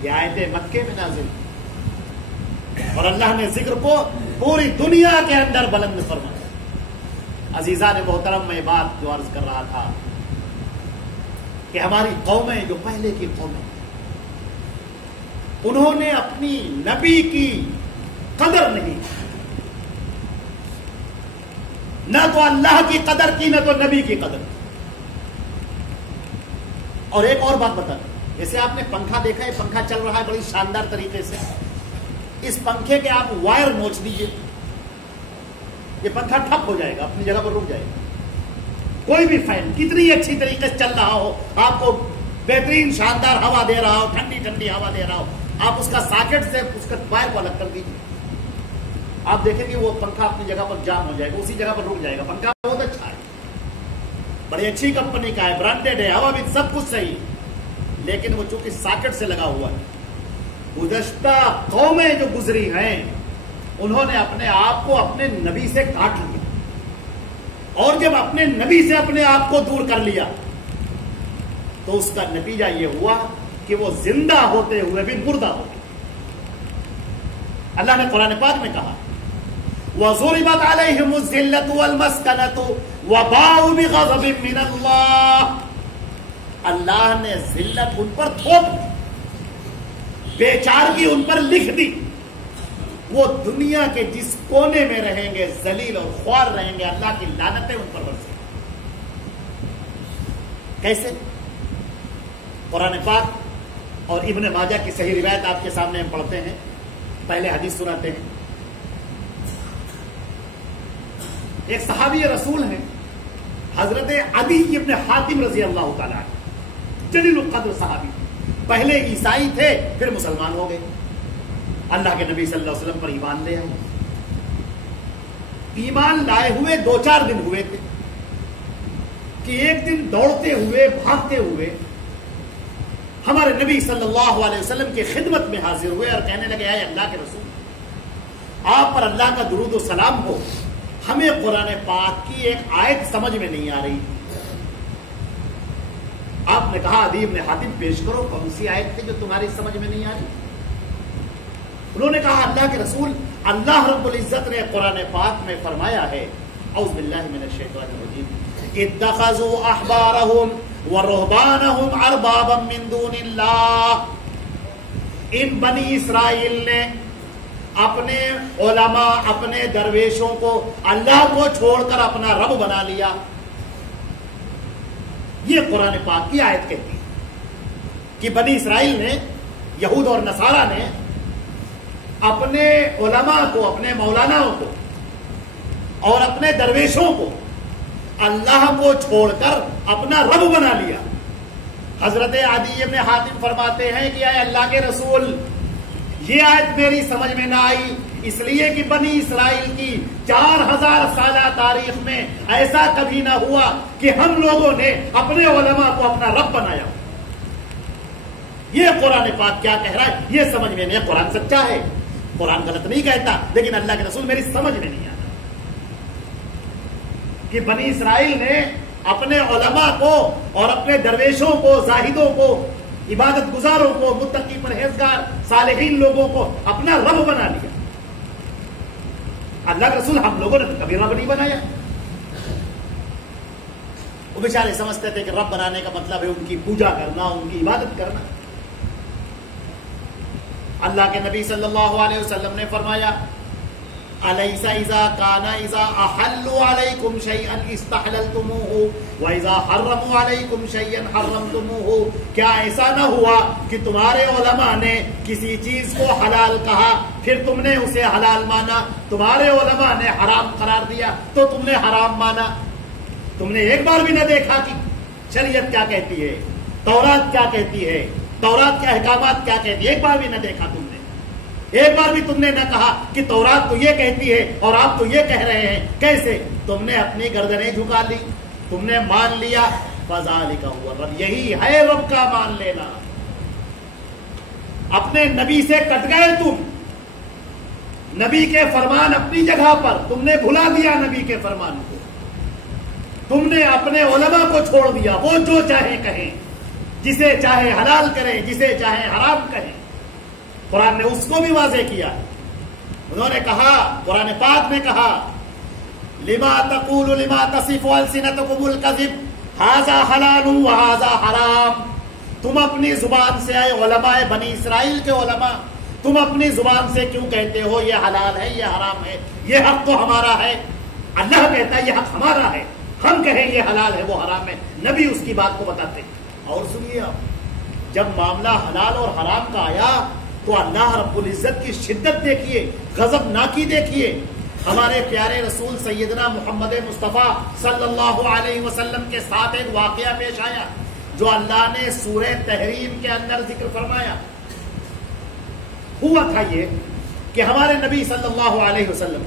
یہ آیتیں مکے میں نازل اور اللہ نے ذکر کو پوری دنیا کے اندر بلند فرمایا۔ عزیزان محترم، میں بات جو عرض کر رہا تھا کہ ہماری قومیں جو پہلے کی قومیں، انہوں نے اپنی نبی کی قدر نہیں، نہ تو اللہ کی قدر کی نہ تو نبی کی قدر کی۔ اور ایک اور بات بتا دیں، جیسے آپ نے پنکھا دیکھا ہے، پنکھا چل رہا ہے بڑی شاندار طریقے سے، اس پنکھے کے آپ وائر نوچ دیجئے، یہ پنکھا ٹھپ ہو جائے گا، اپنی جگہ پر رک جائے گا۔ کوئی بھی فین کتنی اچھی طریقے سے چل رہا ہو، آپ کو بہترین شاندار ہوا دے رہا ہو، ٹھنڈی ٹھنڈی ہوا دے رہا ہو، آپ اس کا ساکٹ سے اس کا وائر کو الگ کر دیجیے، آپ دیکھیں گے وہ پنکھا اپنی جگہ پر جام ہو جائے گا، اسی جگہ پر رک جائے گا۔ پنکھا بہت اچھا ہے، بڑی اچھی کمپنی کا ہے، برانڈیڈ ہے، ہوا بھی سب کچھ صحیح، لیکن وہ چونکہ ساکٹ سے لگا ہوا ہے۔ گزشتہ قومیں جو گزری ہیں انہوں نے اپنے آپ کو اپنے نبی سے کاٹ لیا، اور جب اپنے نبی سے اپنے آپ کو دور کر لیا تو اس کا نتیجہ یہ ہوا کہ وہ زندہ ہوتے ہوئے بھی مردہ ہو گئے۔ اللہ نے قرآن پاک میں کہا وَضُرِبَتْ عَلَيْهِمُ الذِّلَّةُ وَالْمَسْكَنَةُ وَبَاءُوا بِغَضَبٍ مِّنَ اللَّهِ، اللہ نے ذلت ان پر تھوپ دی، بیچارگی ان پر لکھ دی، وہ دنیا کے جس کونے میں رہیں گے ذلیل اور خوار رہیں گے، اللہ کی لعنتیں ان پر برسیں۔ کیسے؟ قرآن پاک اور ابن ماجہ کی صحیح روایت آپ کے سامنے ہم پڑھتے ہیں، پہلے حدیث سناتے ہیں۔ ایک صحابی رسول ہیں حضرت عدی ابن حاتم رضی اللہ تعالیٰ عنہ، جلیل القدر صحابی، پہلے عیسائی تھے پھر مسلمان ہو گئے، اللہ کے نبی صلی اللہ علیہ وسلم پر ایمان لے آئے۔ ایمان لائے ہوئے 2-4 دن ہوئے تھے کہ ایک دن دوڑتے ہوئے بھاگتے ہوئے ہمارے نبی صلی اللہ علیہ وسلم کی خدمت میں حاضر ہوئے اور کہنے لگے اے اللہ کے رسول، آپ پر اللہ کا درود و سلام ہو، ہمیں قرآن پاک کی ایک آیت سمجھ میں نہیں آ رہی۔ آپ نے کہا عدی ابن حاتم پیش کرو، کون سی آیت تھی جو تمہاری سمجھ میں نہیں آ رہی؟ انہوں نے کہا اللہ کے رسول، اللہ رب العزت نے قرآن پاک میں فرمایا ہے، اعوذ باللہ من الشیطان الرجیم، اتخذوا احبارهم ورهبانهم اربابا من دون اللہ، ان بنی اسرائیل نے اپنے علماء، اپنے درویشوں کو اللہ کو چھوڑ کر اپنا رب بنا لیا. یہ قرآن پاک کی آیت کہتی ہے کہ بنی اسرائیل نے، یہود اور نصارہ نے اپنے علماء کو، اپنے مولاناؤں کو اور اپنے درویشوں کو اللہ کو چھوڑ کر اپنا رب بنا لیا. حضرت عدی ابن حاتم فرماتے ہیں کہ اے اللہ کے رسول، یہ آیت میری سمجھ میں نہ آئی، اس لیے کہ بنی اسرائیل کی 4000 سالہ تاریخ میں ایسا کبھی نہ ہوا کہ ہم لوگوں نے اپنے علماء کو اپنا رب بنایا. یہ قرآن پاک کیا کہہ رہا ہے یہ سمجھ میں نہیں. قرآن سچا ہے، قرآن غلط نہیں کہتا، لیکن اللہ کے رسول میری سمجھ میں نہیں آتا کہ بنی اسرائیل نے اپنے علماء کو اور اپنے درویشوں کو، زاہدوں کو، عبادت گزاروں کو، متقی پرہیزگار صالحین لوگوں کو اپنا رب بنا لیا. اللہ کے رسول ہم لوگوں نے کبھی رب نہیں بنایا. وہ بیچارے سمجھتے تھے کہ رب بنانے کا مطلب ہے ان کی پوجا کرنا، ان کی عبادت کرنا. اللہ کے نبی صلی اللہ علیہ وسلم نے فرمایا، الیس اذا کان اذا احلوا علیکم شیئا استحللتموہ واذا حرموا علیکم شیئا حرمتموہ، کیا ایسا نہ ہوا کہ تمہارے علماء نے کسی چیز کو حلال کہا پھر تم نے اسے حلال مانا، تمہارے علماء نے حرام قرار دیا تو تم نے حرام مانا. تم نے ایک بار بھی نہ دیکھا کہ شریعت کیا کہتی ہے، تورات کیا کہتی ہے، تورات کے احکامات کیا کہتی ہے، ایک بار بھی نہ دیکھا تم نے. ایک بار بھی تم نے نہ کہا کہ تورات تو یہ کہتی ہے اور آپ تو یہ کہہ رہے ہیں. کیسے؟ تم نے اپنی گردنیں جھکا لی، تم نے مان لیا. فذالک هو الرب، یہی ہے رب کا مان لینا. اپنے نبی سے کٹ گئے تم، نبی کے فرمان اپنی جگہ پر، تم نے بھلا دیا نبی کے فرمان کو، تم نے اپنے علماء کو چھوڑ دیا. وہ جو چاہے کہیں، جسے چاہے حلال کریں، جسے چاہے حرام کہیں. قرآن نے اس کو بھی واضح کیا. انہوں نے کہا، قرآن پاک نے کہا، لما تقول لما تصف السنتكم الكذب ھذا حلال وھذا حرام. تم اپنی زبان سے، آئے علماء بنی اسرائیل کے علماء، تم اپنی زبان سے کیوں کہتے ہو یہ حلال ہے یہ حرام ہے؟ یہ حق تو ہمارا ہے. اللہ کہتا ہے یہ حق ہمارا ہے، ہم کہیں یہ حلال ہے وہ حرام ہے. نبی اس کی بات کو بتاتے. اور سنیے آپ، جب معاملہ حلال اور حرام کا آیا تو اللہ رب العزت کی شدت دیکھیے، غضب ناکی دیکھیے. ہمارے پیارے رسول سیدنا محمد مصطفیٰ صلی اللہ علیہ وسلم کے ساتھ ایک واقعہ پیش آیا جو اللہ نے سورہ تحریم کے اندر ذکر فرمایا. ہوا تھا یہ کہ ہمارے نبی صلی اللہ علیہ وسلم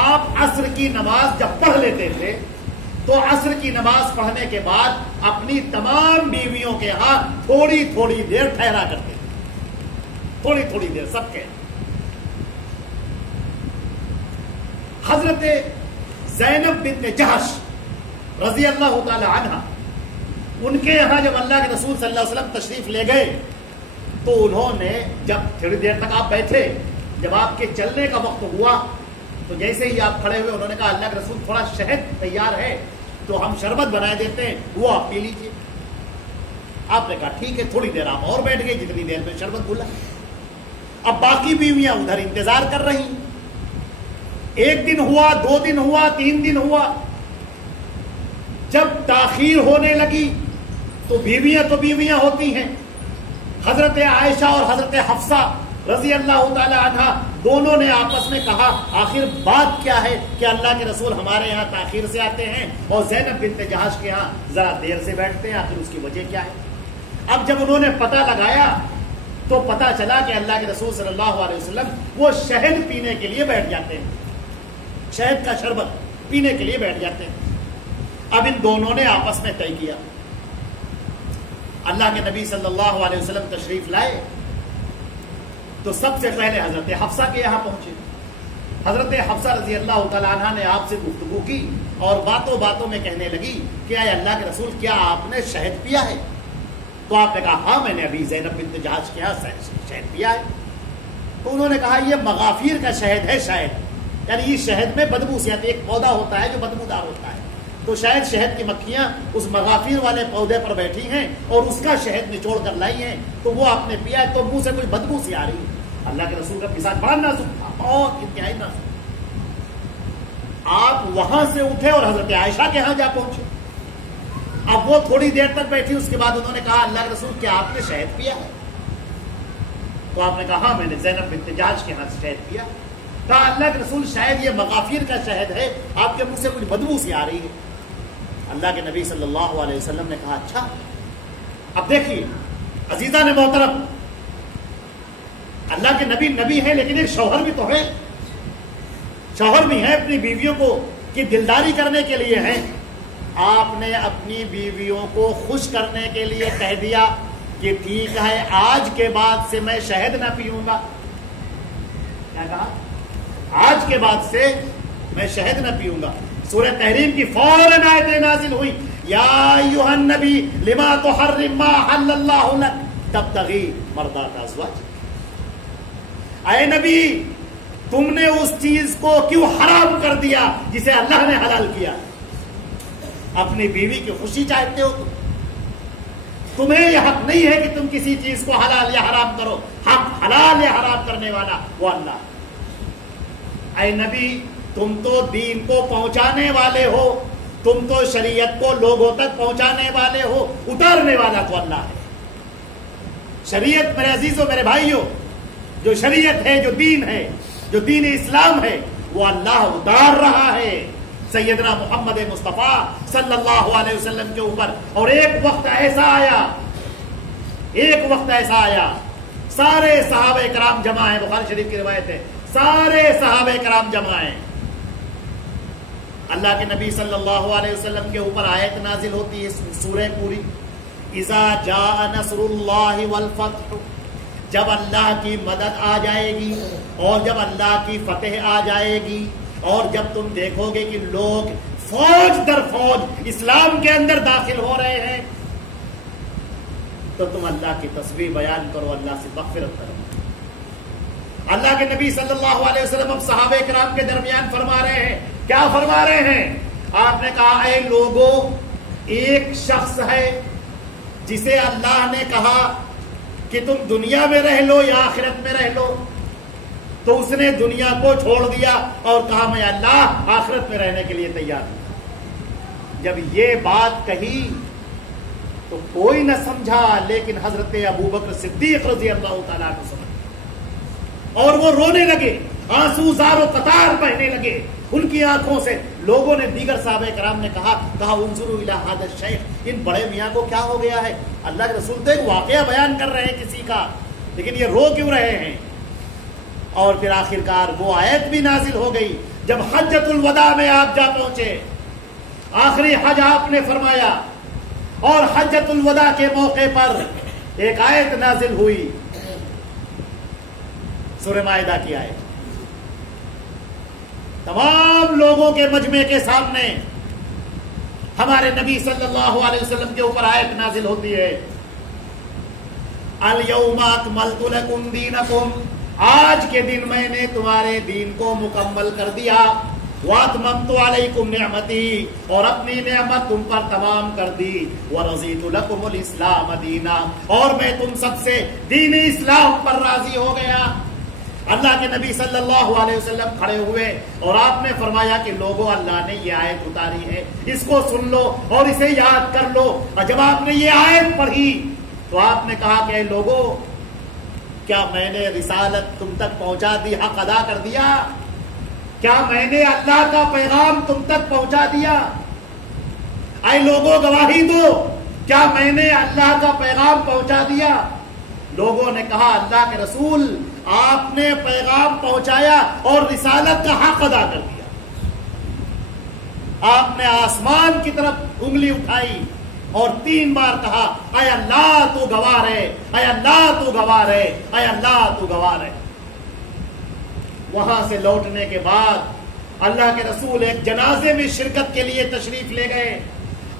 آپ عصر کی نماز جب پڑھ لیتے تھے تو عصر کی نماز پڑھنے کے بعد اپنی تمام بیویوں کے ہاں تھوڑی تھوڑی دیر ٹھہرا کرتے تھے. تھوڑی تھوڑی دیر سب کے. حضرت زینب بنت جہش رضی اللہ تعالی عنہ، ان کے یہاں جب اللہ کے رسول صلی اللہ علیہ وسلم تشریف لے گئے تو انہوں نے جب تھوڑی دیر تک آپ بیٹھے، جب آپ کے چلنے کا وقت ہوا تو جیسے ہی آپ کھڑے ہوئے انہوں نے کہا اللہ کے رسول تھوڑا شہد تیار ہے تو ہم شربت بنائے دیتے ہیں، وہ آپ پی لیجیے. آپ نے کہا ٹھیک ہے. تھوڑی دیر آپ اور بیٹھ گئے، جتنی دیر میں شربت بھولا. اب باقی بیویاں ادھر انتظار کر رہی. ایک دن ہوا، 2 دن ہوا، 3 دن ہوا. جب تاخیر ہونے لگی تو بیویاں ہوتی ہیں. حضرت عائشہ اور حضرت حفصہ رضی اللہ تعالی عنہ دونوں نے آپس میں کہا آخر بات کیا ہے کہ اللہ کے رسول ہمارے یہاں تاخیر سے آتے ہیں اور زینب بنت جہش کے یہاں ذرا دیر سے بیٹھتے ہیں، آخر اس کی وجہ کیا ہے؟ اب جب انہوں نے پتہ لگایا تو پتہ چلا کہ اللہ کے رسول صلی اللہ علیہ وسلم وہ شہد پینے کے لیے بیٹھ جاتے ہیں، شہد کا شربت پینے کے لیے بیٹھ جاتے ہیں. اب ان دونوں نے آپس میں طے کیا. اللہ کے نبی صلی اللہ علیہ وسلم تشریف لائے تو سب سے پہلے حضرت حفصہ کے یہاں پہنچے. حضرت حفصہ رضی اللہ تعالیٰ عنہ نے آپ سے گفتگو کی اور باتوں باتوں میں کہنے لگی کہ اے اللہ کے رسول کیا آپ نے شہد پیا ہے؟ تو آپ نے کہا ہاں میں نے ابھی زینب بنت جہش کے یہاں شہد پیا ہے. تو انہوں نے کہا یہ مغافیر کا شہد ہے شاید، یعنی یہ شہد میں بدبو سی آتی ہے، ایک پودا ہوتا ہے جو بدبودار ہوتا ہے، تو شاید شہد کی مکھیاں اس مغافیر والے پودے پر بیٹھی ہیں اور اس کا شہد نچوڑ کر لائی ہیں، تو وہ آپ نے پیا ہے تو منہ سے کوئی بدبو سی آ رہی ہے. اللہ کے رسول کا مزاج بڑا نازک تھا، بہت انتہائی نازک. آپ وہاں سے اٹھے اور حضرت عائشہ کے ہاں جا پہنچے. اب وہ تھوڑی دیر تک بیٹھی، اس کے بعد انہوں نے کہا اللہ کے رسول کیا آپ نے شہد پیا ہے؟ تو آپ نے کہا ہاں میں نے زینب بنت جہش کے ہاں سے شہد پیا. کہا اللہ کے رسول شاید یہ مغافیر کا شہد ہے، آپ کے منہ سے کچھ بدبو سی آ رہی ہے. اللہ کے نبی صلی اللہ علیہ وسلم نے کہا اچھا. اب دیکھیے عزیزہ نے محترم، اللہ کے نبی ہیں لیکن ایک شوہر بھی تو ہے، شوہر بھی ہیں، اپنی بیویوں کو کی دلداری کرنے کے لیے ہیں. آپ نے اپنی بیویوں کو خوش کرنے کے لیے کہہ دیا کہ ٹھیک ہے آج کے بعد سے میں شہد نہ پیوں گا. کیا کہا؟ آج کے بعد سے میں شہد نہ پیوں گا. سورہ تحریم کی فوراً آیت نازل ہوئی، یا ایھا النبی لما تحرم ما حل اللہ لک تبتغی مرضات ازواج. اے نبی تم نے اس چیز کو کیوں حرام کر دیا جسے اللہ نے حلال کیا؟ اپنی بیوی کی خوشی چاہتے ہو تمہیں یہ حق نہیں ہے کہ تم کسی چیز کو حلال یا حرام کرو. حق حلال یا حرام کرنے والا وہ اللہ. اے نبی تم تو دین کو پہنچانے والے ہو، تم تو شریعت کو لوگوں تک پہنچانے والے ہو، اتارنے والا تو اللہ ہے. شریعت میرے عزیزوں میرے بھائیوں، جو شریعت ہے، جو دین ہے، جو دین اسلام ہے، وہ اللہ اتار رہا ہے سیدنا محمد مصطفیٰ صلی اللہ علیہ وسلم کے اوپر. اور ایک وقت ایسا آیا سارے صحابہ کرام جمع ہیں، بخاری شریف کی روایت ہے، سارے صحابہ کرام جمع ہیں. اللہ کے نبی صلی اللہ علیہ وسلم کے اوپر آیت نازل ہوتی ہے سورہ پوری، اذا جاء نصر اللہ والفتح، جب اللہ کی مدد آ جائے گی اور جب اللہ کی فتح آ جائے گی، اور جب تم دیکھو گے کہ لوگ فوج در فوج اسلام کے اندر داخل ہو رہے ہیں، تو تم اللہ کی تسبیح بیان کرو، اللہ سے مغفرت کرو. اللہ کے نبی صلی اللہ علیہ وسلم اب صحابہ کرام کے درمیان فرما رہے ہیں. کیا فرما رہے ہیں؟ آپ نے کہا اے لوگوں، ایک شخص ہے جسے اللہ نے کہا کہ تم دنیا میں رہ لو یا آخرت میں رہ لو، تو اس نے دنیا کو چھوڑ دیا اور کہا میں اللہ آخرت میں رہنے کے لیے تیار ہوں. جب یہ بات کہی تو کوئی نہ سمجھا، لیکن حضرت ابوبکر صدیق رضی اللہ تعالیٰ عنہ سمجھ، اور وہ رونے لگے، آنسو زار و قطار بہنے لگے ان کی آنکھوں سے. لوگوں نے، دیگر صحابہ کرام نے کہا انظروا الی ھذا الشیخ، ان بڑے میاں کو کیا ہو گیا ہے؟ اللہ کے رسول تو ایک واقعہ بیان کر رہے ہیں کسی کا، لیکن یہ رو کیوں رہے ہیں؟ اور پھر آخرکار وہ آیت بھی نازل ہو گئی جب حجۃ الوداع میں آپ جا پہنچے، آخری حج آپ نے فرمایا، اور حجۃ الوداع کے موقع پر ایک آیت نازل ہوئی، سورہ مائدہ کی آیت. تمام لوگوں کے مجمع کے سامنے ہمارے نبی صلی اللہ علیہ وسلم کے اوپر آیت نازل ہوتی ہے، الیوم اکملت لکم دینکم، آج کے دن میں نے تمہارے دین کو مکمل کر دیا، واتممت علیکم نعمتی، اور اپنی نعمت تم پر تمام کر دی، ورضیت لکم الاسلام دینا، اور میں تم سب سے دین اسلام پر راضی ہو گیا. اللہ کے نبی صلی اللہ علیہ وسلم کھڑے ہوئے اور آپ نے فرمایا کہ لوگوں، اللہ نے یہ آیت اتاری ہے، اس کو سن لو اور اسے یاد کر لو. اور جب آپ نے یہ آیت پڑھی تو آپ نے کہا کہ لوگوں، کیا میں نے رسالت تم تک پہنچا دی، حق ادا کر دیا؟ کیا میں نے اللہ کا پیغام تم تک پہنچا دیا؟ اے لوگوں گواہی دو، کیا میں نے اللہ کا پیغام پہنچا دیا؟ لوگوں نے کہا اللہ کے رسول آپ نے پیغام پہنچایا اور رسالت کا حق ادا کر دیا. آپ نے آسمان کی طرف انگلی اٹھائی اور 3 بار کہا اے اللہ تو گواہ ہے، اے اللہ تو گواہ ہے، اے اللہ تو گواہ ہے. وہاں سے لوٹنے کے بعد اللہ کے رسول ایک جنازے میں شرکت کے لیے تشریف لے گئے،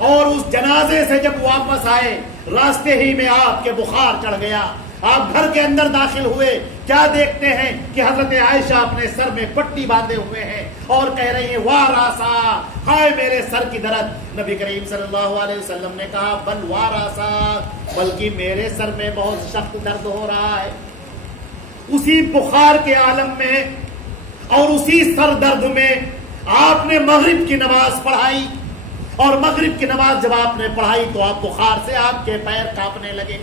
اور اس جنازے سے جب واپس آئے راستے ہی میں آپ کے بخار چڑھ گیا. آپ گھر کے اندر داخل ہوئے, کیا دیکھتے ہیں کہ حضرت عائشہ اپنے سر میں پٹی باندھے ہوئے ہیں اور کہہ رہی ہیں واراسا, ہائے میرے سر کی درد. نبی کریم صلی اللہ علیہ وسلم نے کہا بل واراسا, بلکہ میرے سر میں بہت سخت درد ہو رہا ہے. اسی بخار کے عالم میں اور اسی سر درد میں آپ نے مغرب کی نماز پڑھائی, اور مغرب کی نماز جب آپ نے پڑھائی تو آپ بخار سے آپ کے پیر کانپنے لگے,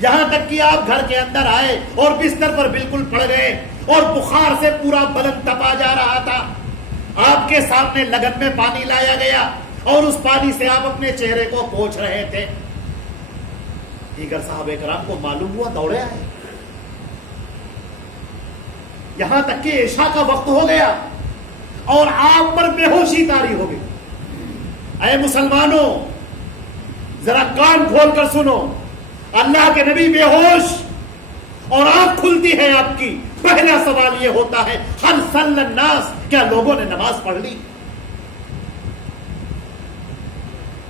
یہاں تک کہ آپ گھر کے اندر آئے اور بستر پر بالکل پڑ گئے اور بخار سے پورا بدن تپا جا رہا تھا. آپ کے سامنے لگن میں پانی لایا گیا اور اس پانی سے آپ اپنے چہرے کو پوچھ رہے تھے. دیگر صحابہ کرام کو معلوم ہوا, دوڑے آئے. یہاں تک کہ عشاء کا وقت ہو گیا اور آپ پر بے ہوشی طاری ہو گئی. اے مسلمانوں, ذرا کان کھول کر سنو, اللہ کے نبی بے ہوش اور آنکھ کھلتی ہے آپ کی. پہلا سوال یہ ہوتا ہے ہل صلی الناس, کیا لوگوں نے نماز پڑھ لی؟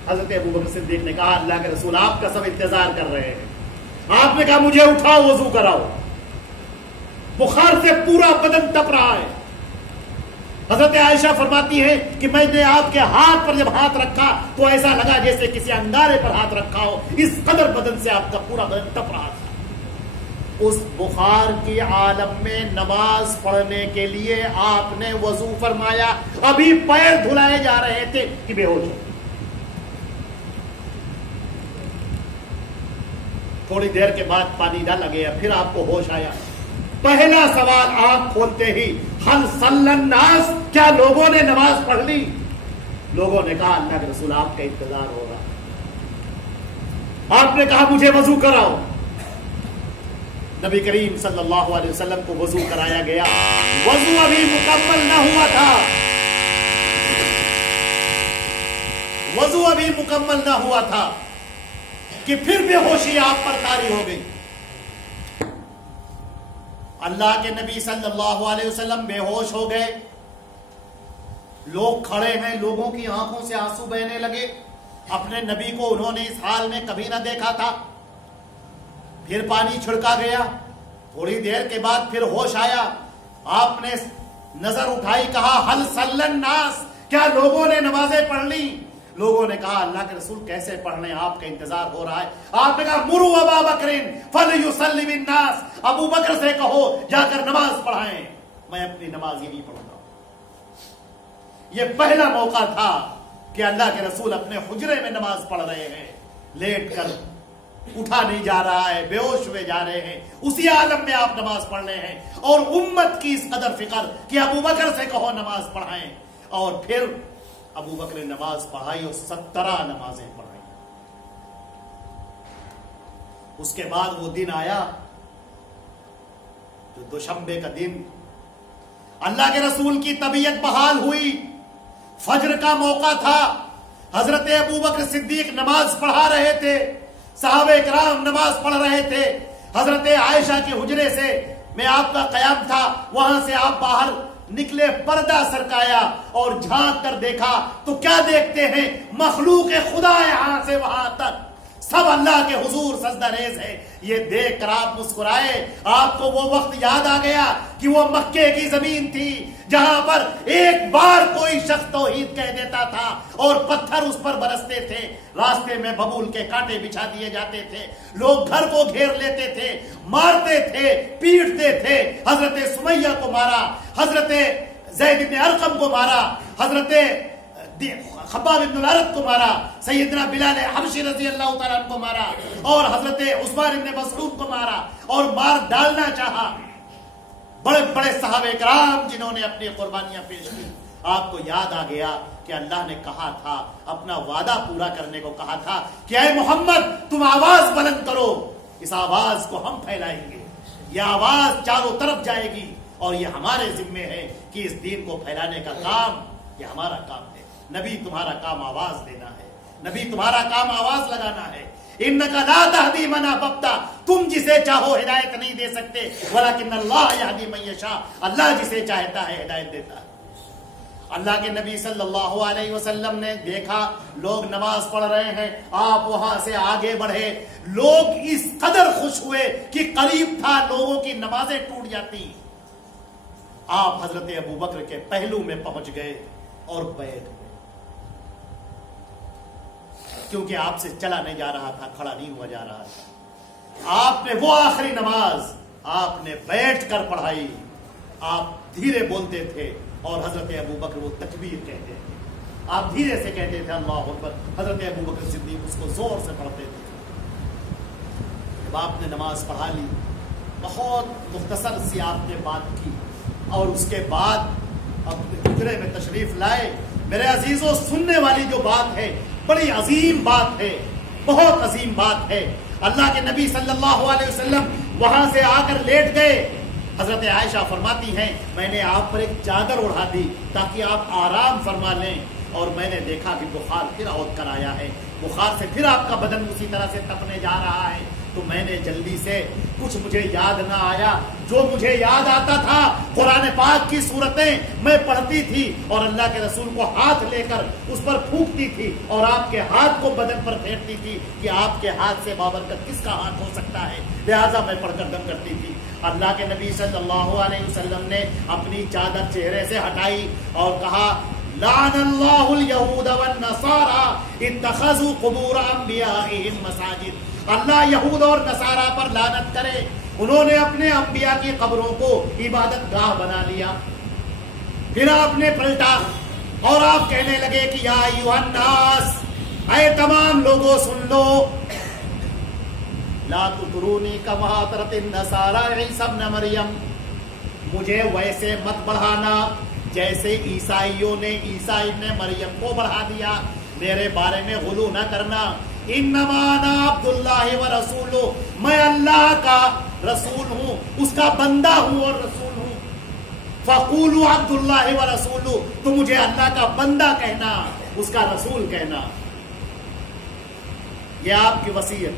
حضرت ابوبکر صدیق نے کہا اللہ کے رسول آپ کا سب انتظار کر رہے ہیں. آپ نے کہا مجھے اٹھاؤ, وضو کراؤ. بخار سے پورا بدن تپ رہا ہے. حضرت عائشہ فرماتی ہے کہ میں نے آپ کے ہاتھ پر جب ہاتھ رکھا تو ایسا لگا جیسے کسی انگارے پر ہاتھ رکھا ہو, اس قدر بدن سے آپ کا پورا بدن تپ رہا تھا. اس بخار کی عالم میں نماز پڑھنے کے لیے آپ نے وضو فرمایا, ابھی پیر دھلائے جا رہے تھے کہ بے ہوش. تھوڑی دیر کے بعد پانی ڈالا گیا, پھر آپ کو ہوش آیا. پہلا سوال آنکھ کھولتے ہی ہل صلی الناس, کیا لوگوں نے نماز پڑھ لی؟ لوگوں نے کہا اللہ کے رسول آپ کا انتظار ہو رہا. آپ نے کہا مجھے وضو کراؤ. نبی کریم صلی اللہ علیہ وسلم کو وضو کرایا گیا. وضو ابھی مکمل نہ ہوا تھا, وضو ابھی مکمل نہ ہوا تھا کہ پھر بے ہوشی آپ پر طاری ہو گئی. اللہ کے نبی صلی اللہ علیہ وسلم بے ہوش ہو گئے. لوگ کھڑے ہیں, لوگوں کی آنکھوں سے آنسو بہنے لگے. اپنے نبی کو انہوں نے اس حال میں کبھی نہ دیکھا تھا. پھر پانی چھڑکا گیا. تھوڑی دیر کے بعد پھر ہوش آیا. آپ نے نظر اٹھائی, کہا ہل صلی الناس, کیا لوگوں نے نمازیں پڑھ لی؟ لوگوں نے کہا اللہ کے رسول کیسے پڑھنے, آپ کا انتظار ہو رہا ہے. آپ نے کہا مرو ابا بکر فلیصلی بالناس, ابو بکر سے کہو جا کر نماز پڑھائیں, میں اپنی نماز ہی نہیں پڑھوں گا. یہ پہلا موقع تھا کہ اللہ کے رسول اپنے حجرے میں نماز پڑھ رہے ہیں, لیٹ کر, اٹھا نہیں جا رہا ہے, بے ہوش ہوئے جا رہے ہیں. اسی عالم میں آپ نماز پڑھ رہے ہیں اور امت کی اس قدر فکر کہ ابو بکر سے کہو نماز پڑھائیں. اور پھر ابو بکر نے نماز پڑھائی اور 17 نمازیں پڑھائی. اس کے بعد وہ دن آیا جو دوشنبے کا دن. اللہ کے رسول کی طبیعت بحال ہوئی, فجر کا موقع تھا. حضرت ابو بکر صدیق نماز پڑھا رہے تھے, صحابہ کرام نماز پڑھ رہے تھے. حضرت عائشہ کے حجرے سے میں آپ کا قیام تھا, وہاں سے آپ باہر نکلے, پردہ سرکایا اور جھانک کر دیکھا تو کیا دیکھتے ہیں, مخلوق خدا یہاں سے وہاں تک سب اللہ کے حضور سجدہ ریز ہے. یہ دیکھ کر آپ مسکرائے. آپ کو وہ وقت یاد آ گیا کہ وہ مکے کی زمین تھی جہاں پر ایک بار کوئی شخص توحید کہہ دیتا تھا اور پتھر اس پر برستے تھے, راستے میں ببول کے کانٹے بچھا دیے جاتے تھے, لوگ گھر کو گھیر لیتے تھے, مارتے تھے, پیٹتے تھے. حضرت سمیہ کو مارا, حضرت زید بن ارقم کو مارا, حضرت خباب بن الارت کو مارا, سیدنا بلال حبشی رضی اللہ تعالیٰ عنہ کو مارا, اور حضرت عثمان بن مسعود کو مارا اور مار ڈالنا چاہا. بڑے بڑے صحابہ کرام جنہوں نے اپنی قربانیاں پیش کی. آپ کو یاد آ گیا کہ اللہ نے کہا تھا, اپنا وعدہ پورا کرنے کو کہا تھا کہ اے محمد تم آواز بلند کرو, اس آواز کو ہم پھیلائیں گے, یہ آواز چاروں طرف جائے گی اور یہ ہمارے ذمے ہے کہ اس دین کو پھیلانے کا کام یہ ہمارا کام ہے. نبی تمہارا کام آواز دینا ہے, نبی تمہارا کام آواز لگانا ہے. انکا لا تہدی من احببت, تم جسے چاہو ہدایت نہیں دے سکتے, ولکن اللہ یہدی من یشاء, اللہ جسے چاہتا ہے ہدایت دیتا ہے. اللہ کے نبی صلی اللہ علیہ وسلم نے دیکھا لوگ نماز پڑھ رہے ہیں، آپ وہاں سے آگے بڑھے، لوگ اس قدر خوش ہوئے کہ قریب تھا لوگوں کی نمازیں ٹوٹ جاتی، آپ حضرت ابوبکر کے پہلو میں پہنچ گئے اور بیٹھ گئے، کیونکہ آپ سے چلا نہیں جا رہا تھا، کھڑا نہیں ہوا جا رہا تھا۔ آپ نے وہ آخری نماز آپ نے بیٹھ کر پڑھائی، آپ دھیرے بولتے تھے اور حضرت ابوبکر وہ تکبیر کہتے تھے، آپ دھیرے سے کہتے تھے اللہ اکبر، حضرت ابوبکر صدیق اس کو زور سے پڑھتے تھے۔ جب آپ نے نماز پڑھا لی، بہت مختصر سی آپ نے بات کی اور اس کے بعد اپنے حجرے میں تشریف لائے۔ میرے عزیزوں، سننے والی جو بات ہے بڑی عظیم بات ہے، بہت عظیم بات ہے۔ اللہ کے نبی صلی اللہ علیہ وسلم وہاں سے آ کر لیٹ گئے۔ حضرت عائشہ فرماتی ہیں میں نے آپ پر ایک چادر اڑا دی تاکہ آپ آرام فرما لیں، اور میں نے دیکھا کہ بخار پھر عود کر آیا ہے، بخار سے پھر آپ کا بدن اسی طرح سے تپنے جا رہا ہے، تو میں نے جلدی سے، کچھ مجھے یاد نہ آیا، جو مجھے یاد آتا تھا قرآن پاک کی صورتیں میں پڑھتی تھی اور اللہ کے رسول کو ہاتھ لے کر اس پر پھونکتی تھی اور آپ کے ہاتھ کو بدن پر پھیرتی تھی کہ آپ کے ہاتھ سے بابرکت کس کا ہاتھ ہو سکتا ہے، لہذا میں پڑھ کر دم کرتی تھی۔ اللہ کے نبی صلی اللہ علیہ وسلم نے اپنی چادر چہرے سے ہٹائی اور کہا لعن اللہ الیہود والنصارى اتخذوا قبور انبیائہم مساجد، اللہ یہود اور نصارہ پر لعنت کرے، انہوں نے اپنے انبیاء کی قبروں کو عبادت گاہ بنا لیا۔ پھر آپ نے پلٹا اور آپ کہنے لگے کہ یا ایھا الناس، اے تمام لوگوں سن لو، لا تطرونی کما اطرت النصارى عیسی ابن مریم، مجھے ویسے مت بڑھانا جیسے عیسائیوں نے عیسی ابن مریم کو بڑھا دیا، میرے بارے میں غلو نہ کرنا۔ انما انا عبد اللہ ورسولہ، میں اللہ کا رسول ہوں، اس کا بندہ ہوں اور رسول ہوں۔ فقولوا عبد اللہ ورسولہ، تو مجھے اللہ کا بندہ کہنا، اس کا رسول کہنا۔ یہ آپ کی وصیت،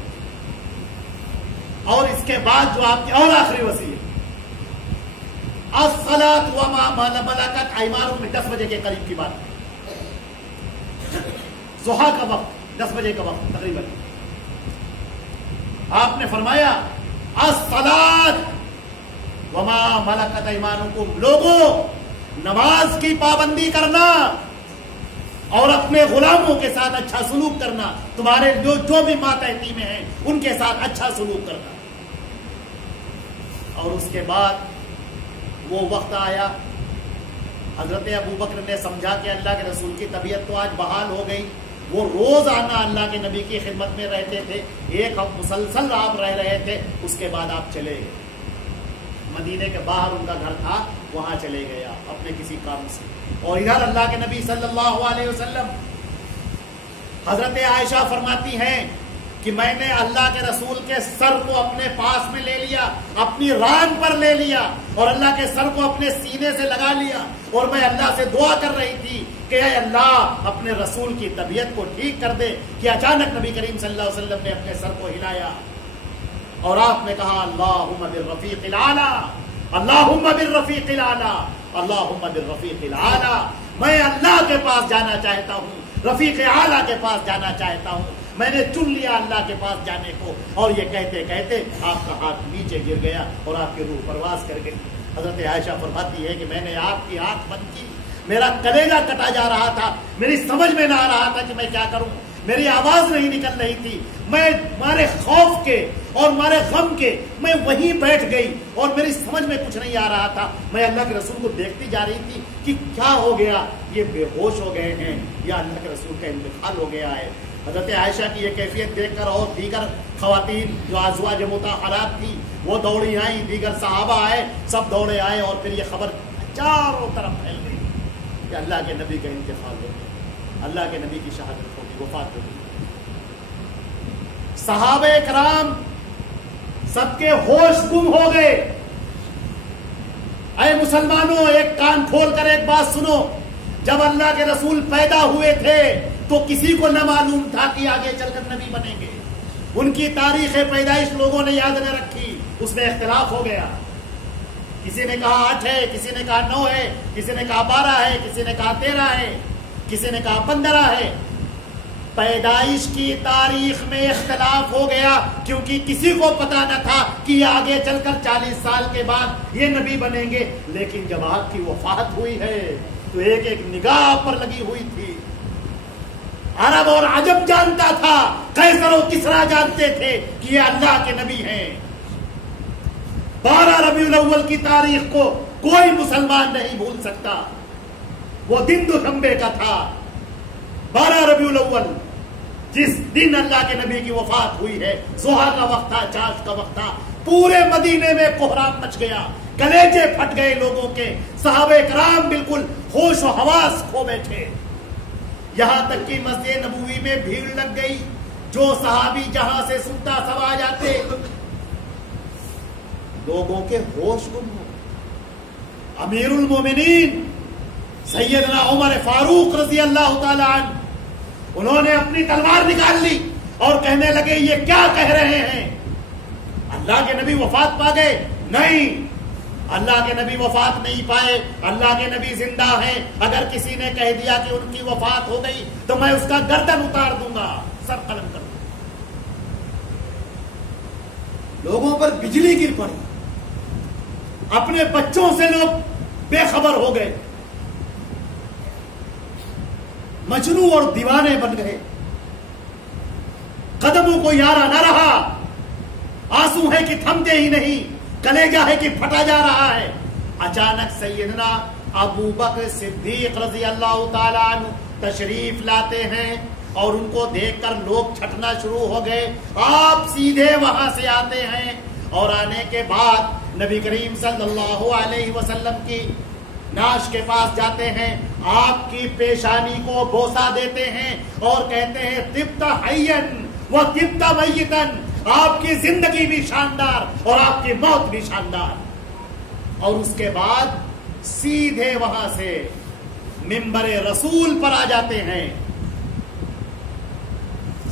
اور اس کے بعد جو آپ کی اور آخری وصیت، الصلاۃ وما ملکت ایمانکم، 10 بجے کے قریب کی بات، ضحیٰ کا وقت، 10 بجے کا وقت تقریباً، آپ نے فرمایا الصلاۃ وما ملکت ایمانکم، لوگوں نماز کی پابندی کرنا اور اپنے غلاموں کے ساتھ اچھا سلوک کرنا، تمہارے جو بھی ماتحتی میں ہیں ان کے ساتھ اچھا سلوک کرنا۔ اور اس کے بعد وہ وقت آیا، حضرت ابوبکر نے سمجھا کہ اللہ کے رسول کی طبیعت تو آج بحال ہو گئی، وہ روز آنا اللہ کے نبی کی خدمت میں رہتے تھے، ایک ہفتہ مسلسل آپ رہ رہے تھے، اس کے بعد آپ چلے گئے، مدینے کے باہر ان کا گھر تھا، وہاں چلے گئے آپ اپنے کسی کام سے۔ اور ادھر اللہ کے نبی صلی اللہ علیہ وسلم، حضرت عائشہ فرماتی ہیں کہ میں نے اللہ کے رسول کے سر کو اپنے پاس میں لے لیا، اپنی ران پر لے لیا اور اللہ کے سر کو اپنے سینے سے لگا لیا، اور میں اللہ سے دعا کر رہی تھی کہ اے اللہ اپنے رسول کی طبیعت کو ٹھیک کر دے، کہ اچانک نبی کریم صلی اللہ علیہ وسلم نے اپنے سر کو ہلایا اور آپ نے کہا اللہم بالرفیق الاعلی، اللہم بالرفیق الاعلی، اللہم بالرفیق الاعلی، میں اللہ کے پاس جانا چاہتا ہوں، رفیق اعلیٰ کے پاس جانا چاہتا ہوں، میں نے چن لیا اللہ کے پاس جانے کو۔ اور یہ کہتے کہتے آپ کا ہاتھ نیچے گر گیا اور آپ کی روح پرواز کر گئی۔ حضرت عائشہ فرماتی ہے کہ میں نے آپ کی آنکھ بند کی، میرا کلیجہ کٹا جا رہا تھا، میری سمجھ میں نہ آ رہا تھا کہ میں کیا کروں، میری آواز نہیں نکل رہی تھی، میں مارے خوف کے اور مارے غم کے میں وہیں بیٹھ گئی اور میری سمجھ میں کچھ نہیں آ رہا تھا، میں اللہ کے رسول کو دیکھتی جا رہی تھی کہ کیا ہو گیا، یہ بے ہوش ہو گئے ہیں یا اللہ کے رسول کا انتقال ہو گیا ہے۔ حضرت عائشہ کی یہ کیفیت دیکھ کر اور دیگر خواتین جو ازواج مطہرات تھی وہ دوڑی آئیں، دیگر صحابہ آئے، سب دوڑے آئے، اور پھر یہ خبر چاروں طرف پھیل گئی کہ اللہ کے نبی کا انتقال ہو گیا، اللہ کے نبی کی شہادت ہوگی، وفات ہوگی۔ صحابہ کرام سب کے ہوش گم ہو گئے۔ اے مسلمانوں، ایک کان کھول کر ایک بات سنو، جب اللہ کے رسول پیدا ہوئے تھے تو کسی کو نہ معلوم تھا کہ آگے چل کر نبی بنیں گے، ان کی تاریخ پیدائش لوگوں نے یاد نہ رکھی، اس میں اختلاف ہو گیا۔ کسی نے کہا 8 ہے، کسی نے کہا 9 ہے، کسی نے کہا 12 ہے، کسی نے کہا 13 ہے، کسی نے کہا 15 ہے۔ پیدائش کی تاریخ میں اختلاف ہو گیا کیونکہ کسی کو پتا نہ تھا کہ یہ آگے چل کر 40 سال کے بعد یہ نبی بنیں گے، لیکن جب آپ کی وفات ہوئی ہے تو ایک ایک نگاہ پر لگی ہوئی تھی۔ عرب اور عجم جانتا تھا، قیصر و کسریٰ جانتے تھے کہ یہ اللہ کے نبی ہیں۔ 12 ربیع الاول کی تاریخ کو کوئی مسلمان نہیں بھول سکتا، وہ دن دوشنبے کا تھا۔ 12 ربیع الاول جس دن اللہ کے نبی کی وفات ہوئی ہے، ضحیٰ کا وقت تھا، چاش کا وقت تھا، پورے مدینے میں کوہرام مچ گیا، کلیجے پھٹ گئے لوگوں کے، صحابہ کرام بالکل ہوش و حواس کھو بیٹھے، یہاں تک کہ مسجد نبوی میں بھیڑ لگ گئی، جو صحابی جہاں سے سنتا سب آ جاتے، لوگوں کے ہوش گم ہو۔ امیر المومنین سیدنا عمر فاروق رضی اللہ تعالی عنہ، انہوں نے اپنی تلوار نکال لی اور کہنے لگے یہ کیا کہہ رہے ہیں، اللہ کے نبی وفات پا گئے؟ نہیں، اللہ کے نبی وفات نہیں پائے، اللہ کے نبی زندہ ہیں۔ اگر کسی نے کہہ دیا کہ ان کی وفات ہو گئی تو میں اس کا گردن اتار دوں گا، سر قلم کر دوں گا۔ لوگوں پر بجلی گر پڑی، اپنے بچوں سے لوگ بے خبر ہو گئے، مجنون اور دیوانے بن گئے، قدموں کو یارا نہ رہا، آنسو ہے کہ تھمتے ہی نہیں، کلیجہ ہے کہ پھٹا جا رہا ہے۔ اچانک سیدنا ابو بکر صدیق رضی اللہ تعالی عنہ تشریف لاتے ہیں اور ان کو دیکھ کر لوگ چھٹنا شروع ہو گئے۔ آپ سیدھے وہاں سے آتے ہیں اور آنے کے بعد نبی کریم صلی اللہ علیہ وسلم کی نعش کے پاس جاتے ہیں، آپ کی پیشانی کو بوسہ دیتے ہیں اور کہتے ہیں طبت حیا و طبت میتا، آپ کی زندگی بھی شاندار اور آپ کی موت بھی شاندار۔ اور اس کے بعد سیدھے وہاں سے منبر رسول پر آ جاتے ہیں۔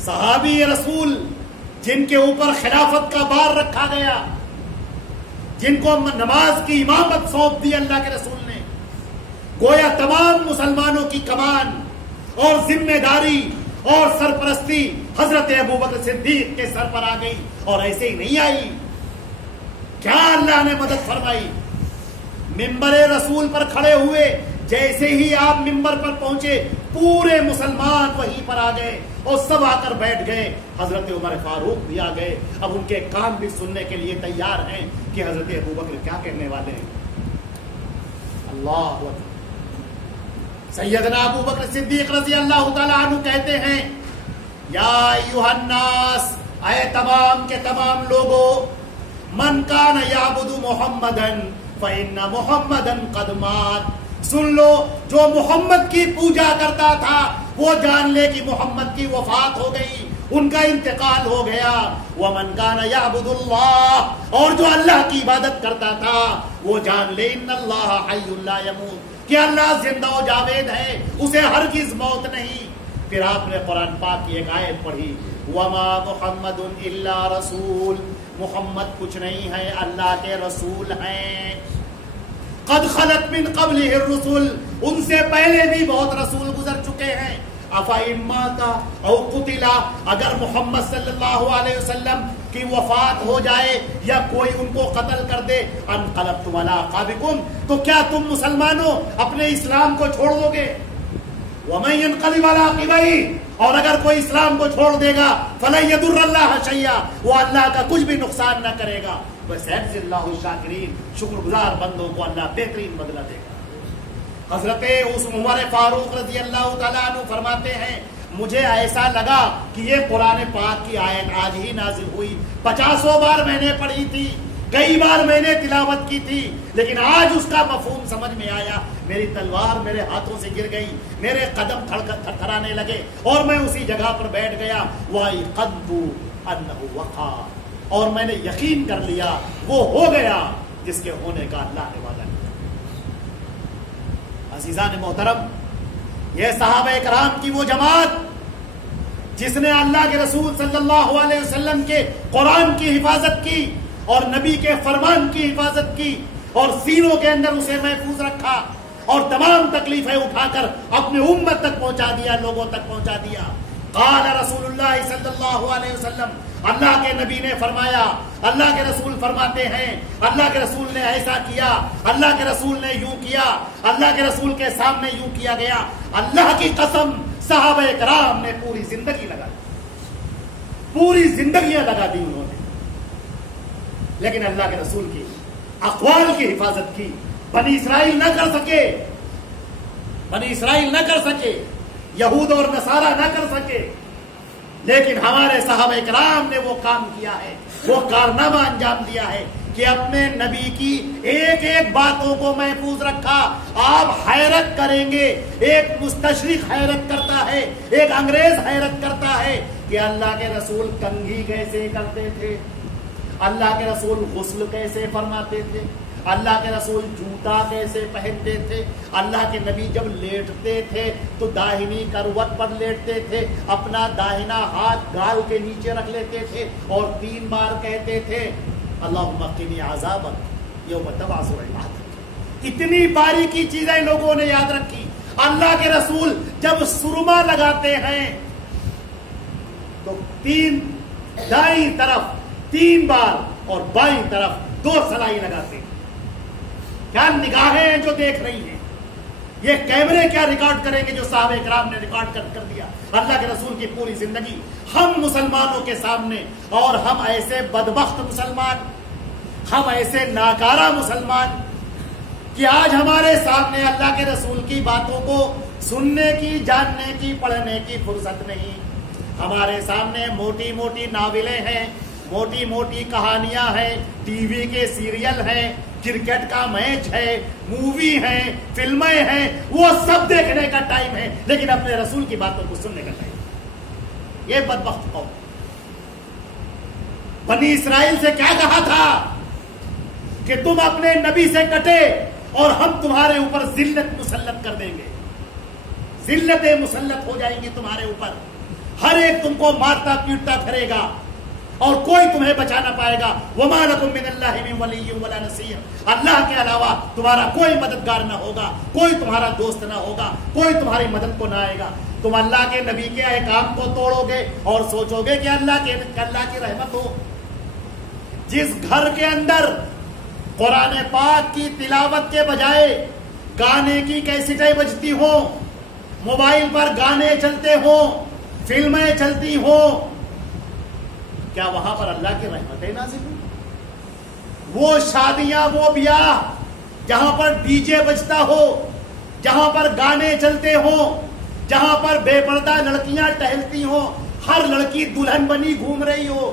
صحابی رسول جن کے اوپر خلافت کا بار رکھا گیا، جن کو نماز کی امامت سونپ دی اللہ کے رسول نے، گویا تمام مسلمانوں کی کمان اور ذمہ داری اور سرپرستی حضرت ابو بکر صدیق کے سر پر آ گئی، اور ایسے ہی نہیں آئی، کیا اللہ نے مدد فرمائی۔ منبر رسول پر کھڑے ہوئے، جیسے ہی آپ منبر پر پہنچے پورے مسلمان وہیں پر آ گئے اور سب آ کر بیٹھ گئے۔ حضرت عمر فاروق بھی آ گئے، اب ان کے کام بھی سننے کے لیے تیار ہیں کہ حضرت ابو بکر کیا کہنے والے ہیں۔ اللہ اکبر۔ سیدنا ابو بکر صدیق رضی اللہ تعالی عنہ کہتے ہیں، یا ایھا الناس، اے تمام کے تمام لوگوں، من کان یعبد محمدا فإن محمدا قد مات، سن لو جو محمد کی پوجا کرتا تھا وہ جان لے کہ محمد کی وفات ہو گئی، ان کا انتقال ہو گیا۔ ومن کان یعبد اللہ، اور جو اللہ کی عبادت کرتا تھا وہ جان لے ان اللہ حی لا یموت، کہ اللہ زندہ و جاوید ہے، اسے ہرگز موت نہیں۔ پھر آپ نے قرآن پاک کی ایک آیت پڑھی، وما محمد الا رسول، محمد کچھ نہیں ہے، اللہ کے رسول ہیں۔ قد خلت من قبلہ الرسل، ان سے پہلے بھی بہت رسول گزر چکے ہیں۔ افإن مات او قتل، اگر محمد صلی اللہ علیہ وسلم کی وفات ہو جائے یا کوئی ان کو قتل کر دے، انقلبتم علی اعقابکم، تو کیا تم مسلمانوں اپنے اسلام کو چھوڑ دو گے؟ ومن ينقلب على عقبيه، اور اگر کوئی اسلام کو چھوڑ دے گا فلن يضر الله شيئا، وہ اللہ کا کچھ بھی نقصان نہ کرے گا۔ وسيجزي الله الشاكرين، شکر گزار بندوں کو اللہ بہترین بدلہ دے گا۔ حضرت عمر فاروق رضی اللہ تعالیٰ عنہ فرماتے ہیں، مجھے ایسا لگا کہ یہ قرآن پاک کی آیت آج ہی نازل ہوئی، 50 بار میں نے پڑھی تھی، کئی بار میں نے تلاوت کی تھی، لیکن آج اس کا مفہوم سمجھ میں آیا۔ میری تلوار میرے ہاتھوں سے گر گئی، میرے قدم تھرتھرانے لگے اور میں اسی جگہ پر بیٹھ گیا۔ وَأَيْقَنْتُ أَنَّهُ وَقَعَ، اور میں نے یقین کر لیا وہ ہو گیا جس کے ہونے کا اللہ نے وعدہ کیا۔ عزیزان محترم، یہ صحابہ کرام کی وہ جماعت جس نے اللہ کے رسول صلی اللہ علیہ وسلم کے قرآن کی حفاظت کی اور نبی کے فرمان کی حفاظت کی، اور سینوں کے اندر اسے محفوظ رکھا اور تمام تکلیفیں اٹھا کر اپنی امت تک پہنچا دیا، لوگوں تک پہنچا دیا۔ قال رسول اللہ صلی اللہ علیہ وسلم، اللہ کے نبی نے فرمایا، اللہ کے رسول فرماتے ہیں اللہ کے رسول نے ایسا کیا، اللہ کے رسول نے یوں کیا، اللہ کے رسول کے سامنے یوں کیا گیا۔ اللہ کی قسم صحابہ کرام نے پوری زندگی لگا دی، پوری زندگیاں لگا دی انہوں نے، لیکن اللہ کے رسول کی اقوال کی حفاظت کی بنی اسرائیل نہ کر سکے، بنی اسرائیل نہ کر سکے، یہود اور نصارہ نہ کر سکے، لیکن ہمارے صحابہ کرام نے وہ کام کیا ہے، وہ کارنامہ انجام دیا ہے کہ اپنے نبی کی ایک ایک باتوں کو محفوظ رکھا۔ آپ حیرت کریں گے، ایک مستشرق حیرت کرتا ہے، ایک انگریز حیرت کرتا ہے کہ اللہ کے رسول کنگھی کیسے کرتے تھے، اللہ کے رسول غسل کیسے فرماتے تھے، اللہ کے رسول جوتا کیسے پہنتے تھے، اللہ کے نبی جب لیٹتے تھے تو داہنی کروٹ پر لیٹتے تھے، اپنا داہنا ہاتھ گال کے نیچے رکھ لیتے تھے اور 3 بار کہتے تھے اللہم قنی عذابک یوم تبعث العباد۔ اتنی باریکی چیزیں لوگوں نے یاد رکھی۔ اللہ کے رسول جب سرما لگاتے ہیں تو دائیں طرف 3 بار اور بائیں طرف 2 سلائی لگاتے ہیں۔ کیا نگاہیں ہیں جو دیکھ رہی ہیں، یہ کیمرے کیا ریکارڈ کریں گے جو صحابہ کرام نے ریکارڈ کر دیا اللہ کے رسول کی پوری زندگی ہم مسلمانوں کے سامنے۔ اور ہم ایسے بدبخت مسلمان، ہم ایسے ناکارہ مسلمان کہ آج ہمارے سامنے اللہ کے رسول کی باتوں کو سننے کی، جاننے کی، پڑھنے کی فرصت نہیں۔ ہمارے سامنے موٹی موٹی ناولیں ہیں، موٹی موٹی کہانیاں ہیں، ٹی وی کے سیریل ہیں، کرکٹ کا میچ ہے، مووی ہے، فلمیں ہیں، وہ سب دیکھنے کا ٹائم ہے، لیکن اپنے رسول کی باتوں کو سننے کا ٹائم۔ یہ بدبخت قوم بنی اسرائیل سے کیا کہا تھا کہ تم اپنے نبی سے کٹے اور ہم تمہارے اوپر ذلت مسلط کر دیں گے، ذلتیں مسلط ہو جائیں گی تمہارے اوپر، ہر ایک تم کو مارتا پیٹتا پھرے گا اور کوئی تمہیں بچا نہ پائے گا۔ وما لکم من اللہ من ولی ولا نصیر، اللہ کے علاوہ تمہارا کوئی مددگار نہ ہوگا، کوئی تمہارا دوست نہ ہوگا، کوئی تمہاری مدد کو نہ آئے گا۔ تم اللہ کے نبی کے احکام کو توڑو گے اور سوچو گے کہ اللہ کی رحمت ہو۔ جس گھر کے اندر قرآن پاک کی تلاوت کے بجائے گانے کی کیسٹیں بجتی ہوں، موبائل پر گانے چلتے ہوں، فلمیں چلتی ہوں، کیا وہاں پر اللہ کی رحمتیں نازل ہوئی؟ وہ شادیاں، وہ بیاہ جہاں پر ڈی جے بجتا ہو، جہاں پر گانے چلتے ہوں، جہاں پر بے پردہ لڑکیاں ٹہلتی ہوں، ہر لڑکی دلہن بنی گھوم رہی ہو،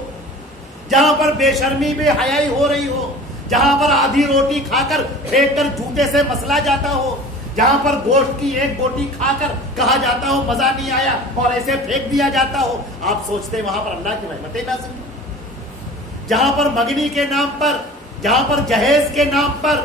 جہاں پر بے شرمی بے حیائی ہو رہی ہو، جہاں پر آدھی روٹی کھا کر پھینک کر جوتے سے مسلا جاتا ہو، جہاں پر گوشت کی ایک بوٹی کھا کر کہا جاتا ہو مزہ نہیں آیا اور ایسے پھینک دیا جاتا ہو، آپ سوچتے ہیں وہاں پر اللہ کی رحمتیں نازل ہوں؟ جہاں پر مگنی کے نام پر، جہاں پر جہیز کے نام پر،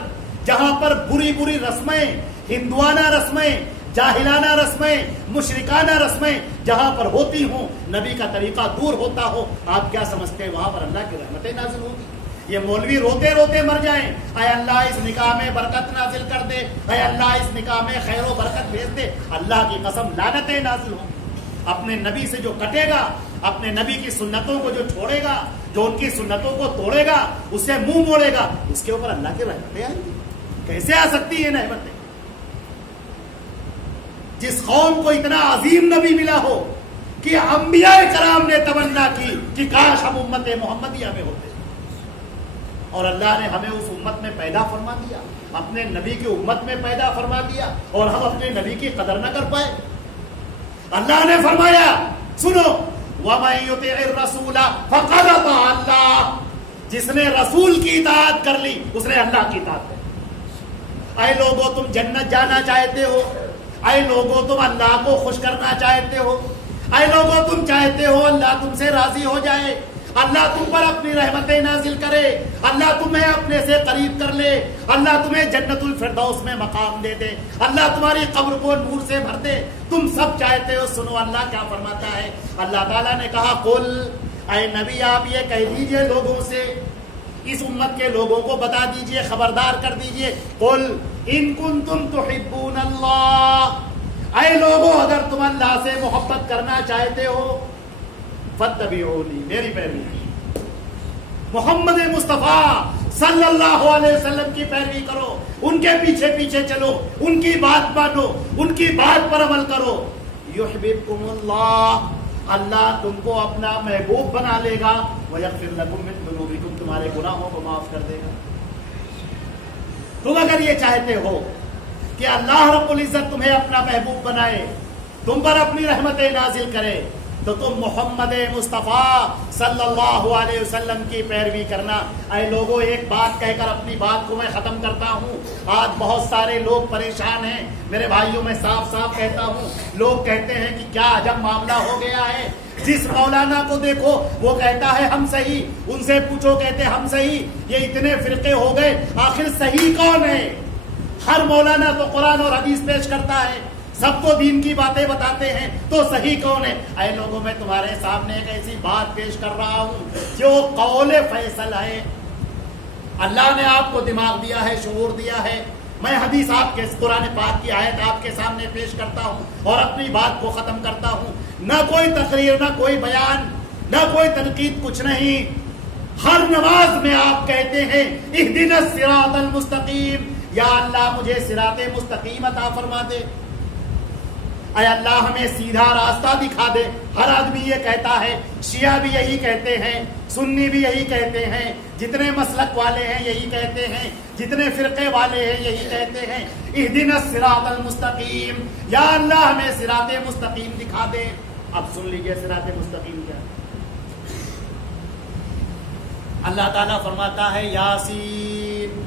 جہاں پر بری بری رسمیں، ہندوانہ رسمیں، جاہلانہ رسمیں، مشرکانہ رسمیں جہاں پر ہوتی ہوں، نبی کا طریقہ دور ہوتا ہو، آپ کیا سمجھتے ہیں وہاں پر اللہ کی رحمتیں نازل ہوگی؟ یہ مولوی روتے روتے مر جائیں، اے اللہ اس نکاح میں برکت نازل کر دے، اے اللہ اس نکاح میں خیر و برکت بھیج دے، اللہ کی قسم لعنتیں نازل ہوں گی۔ اپنے نبی سے جو کٹے گا، اپنے نبی کی سنتوں کو جو چھوڑے گا، جو ان کی سنتوں کو توڑے گا، اس سے منہ موڑے گا، اس کے اوپر اللہ کی رحمتیں آئیں گی۔ کیسے آ سکتی ہیں رحمتیں؟ جس قوم کو اتنا عظیم نبی ملا ہو کہ انبیاء کرام نے تمنا کی کہ کاش ہم امت محمدیہ میں ہوتے، اور اللہ نے ہمیں اس امت میں پیدا فرما دیا، اپنے نبی کی امت میں پیدا فرما دیا، اور ہم اپنے نبی کی قدر نہ کر پائے۔ اللہ نے فرمایا، سنو، وَمَن يُطِعِ الرَّسُولَ فَقَدْ أَطَاعَ اللَّهَ، جس نے رسول کی اطاعت کر لی اس نے اللہ کی اطاعت کر لی۔ اے لوگوں تم جنت جانا چاہتے ہو، اے لوگوں تم اللہ کو خوش کرنا چاہتے ہو، اے لوگوں تم چاہتے ہو اللہ تم سے راضی ہو جائے، اللہ تم پر اپنی رحمتیں نازل کرے، اللہ تمہیں اپنے سے قریب کر لے، اللہ تمہیں جنت الفردوس میں مقام دے دے، اللہ تمہاری قبر کو نور سے بھر دے، تم سب چاہتے ہو۔ سنو اللہ کیا فرماتا ہے، اللہ تعالیٰ نے کہا قل، اے نبی آپ یہ کہہ دیجئے لوگوں سے، اس امت کے لوگوں کو بتا دیجئے، خبردار کر دیجئے، قل ان کنتم تحبون اللہ، اے لوگوں اگر تم اللہ سے محبت کرنا چاہتے ہو فاتبعونی، میری پیروی، محمد مصطفیٰ صلی اللہ علیہ وسلم کی پیروی کرو، ان کے پیچھے پیچھے چلو، ان کی بات مانو، ان کی بات پر عمل کرو، یحببکم اللہ، اللہ تم کو اپنا محبوب بنا لے گا، ویغفر لکم من ذنوبکم، تمہارے گناہوں کو معاف کر دے گا۔ تم اگر یہ چاہتے ہو کہ اللہ رب العزت تمہیں اپنا محبوب بنائے، تم پر اپنی رحمتیں نازل کرے، تو تم محمد مصطفیٰ صلی اللہ علیہ وسلم کی پیروی کرنا۔ اے لوگوں، ایک بات کہہ کر اپنی بات کو میں ختم کرتا ہوں۔ آج بہت سارے لوگ پریشان ہیں میرے بھائیوں، میں صاف صاف کہتا ہوں، لوگ کہتے ہیں کہ کیا عجب معاملہ ہو گیا ہے، جس مولانا کو دیکھو وہ کہتا ہے ہم صحیح، ان سے پوچھو کہتے ہم صحیح، یہ اتنے فرقے ہو گئے، آخر صحیح کون ہے؟ ہر مولانا تو قرآن اور حدیث پیش کرتا ہے، سب کو دین کی باتیں بتاتے ہیں، تو صحیح کون ہے؟ اے لوگوں، میں تمہارے سامنے ایک ایسی بات پیش کر رہا ہوں جو قول فیصل ہے۔ اللہ نے آپ کو دماغ دیا ہے، شعور دیا ہے، میں حدیث آپ کے قرآن پاک کی آیت آپ کے سامنے پیش کرتا ہوں اور اپنی بات کو ختم کرتا ہوں۔ نہ کوئی تقریر، نہ کوئی بیان، نہ کوئی تنقید، کچھ نہیں۔ ہر نماز میں آپ کہتے ہیں اہدنا الصراط المستقیم، یا اللہ مجھے صراط مستقیم عطا فرما دے، اے اللہ ہمیں سیدھا راستہ دکھا دے۔ ہر آدمی یہ کہتا ہے، شیعہ بھی یہی کہتے ہیں، سنی بھی یہی کہتے ہیں، جتنے مسلک والے ہیں یہی کہتے ہیں، جتنے فرقے والے ہیں یہی کہتے ہیں، اہدنا الصراط المستقیم، یا اللہ ہمیں صراط مستقیم دکھا دے۔ اب سن لیجئے صراط مستقیم کیا؟ اللہ تعالیٰ فرماتا ہے یاسین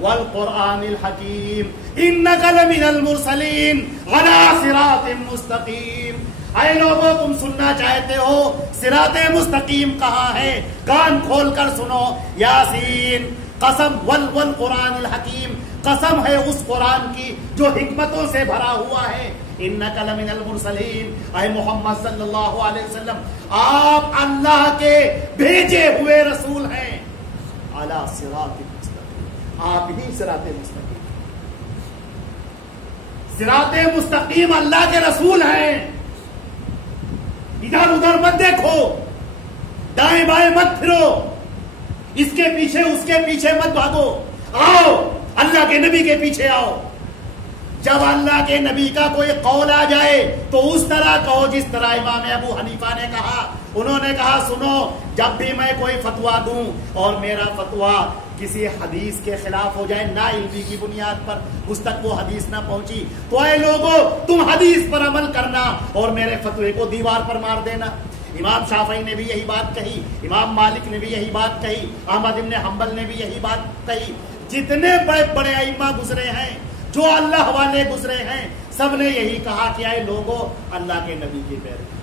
والقرآن الحکیم انک لمن المرسلین علی صراط مستقیم۔ اے لوگوں، تم سننا چاہتے ہو صراط مستقیم کہاں ہے؟ کان کھول کر سنو، یاسین، قسم، والقرآن الحکیم، قسم ہے اس قرآن کی جو حکمتوں سے بھرا ہوا ہے۔ انک لمن المرسلین، اے محمد صلی اللہ علیہ وسلم، آپ اللہ کے بھیجے ہوئے رسول ہیں، علی صراط مستقیم، آپ ہی صراط مستقیم، صراط مستقیم اللہ کے رسول ہیں۔ ادھر ادھر مت دیکھو، دائیں بائیں مت پھرو، اس کے پیچھے اس کے پیچھے مت بھاگو، آؤ اللہ کے نبی کے پیچھے آؤ۔ جب اللہ کے نبی کا کوئی قول آ جائے تو اس طرح کہو جس طرح امام ابو حنیفہ نے کہا۔ انہوں نے کہا سنو، جب بھی میں کوئی فتویٰ دوں اور میرا فتویٰ کسی حدیث کے خلاف ہو جائے، نا علمی کی بنیاد پر مجھ تک وہ حدیث نہ پہنچی، تو اے لوگو تم حدیث پر عمل کرنا اور میرے فتوے کو دیوار پر مار دینا۔ امام شافعی نے بھی یہی بات کہی، امام مالک نے بھی یہی بات کہی، احمد بن حنبل نے بھی یہی بات کہی، جتنے بڑے بڑے ائمہ گزرے ہیں، جو اللہ والے گزرے ہیں، سب نے یہی کہا کہ اے لوگو اللہ کے نبی کی پیروی،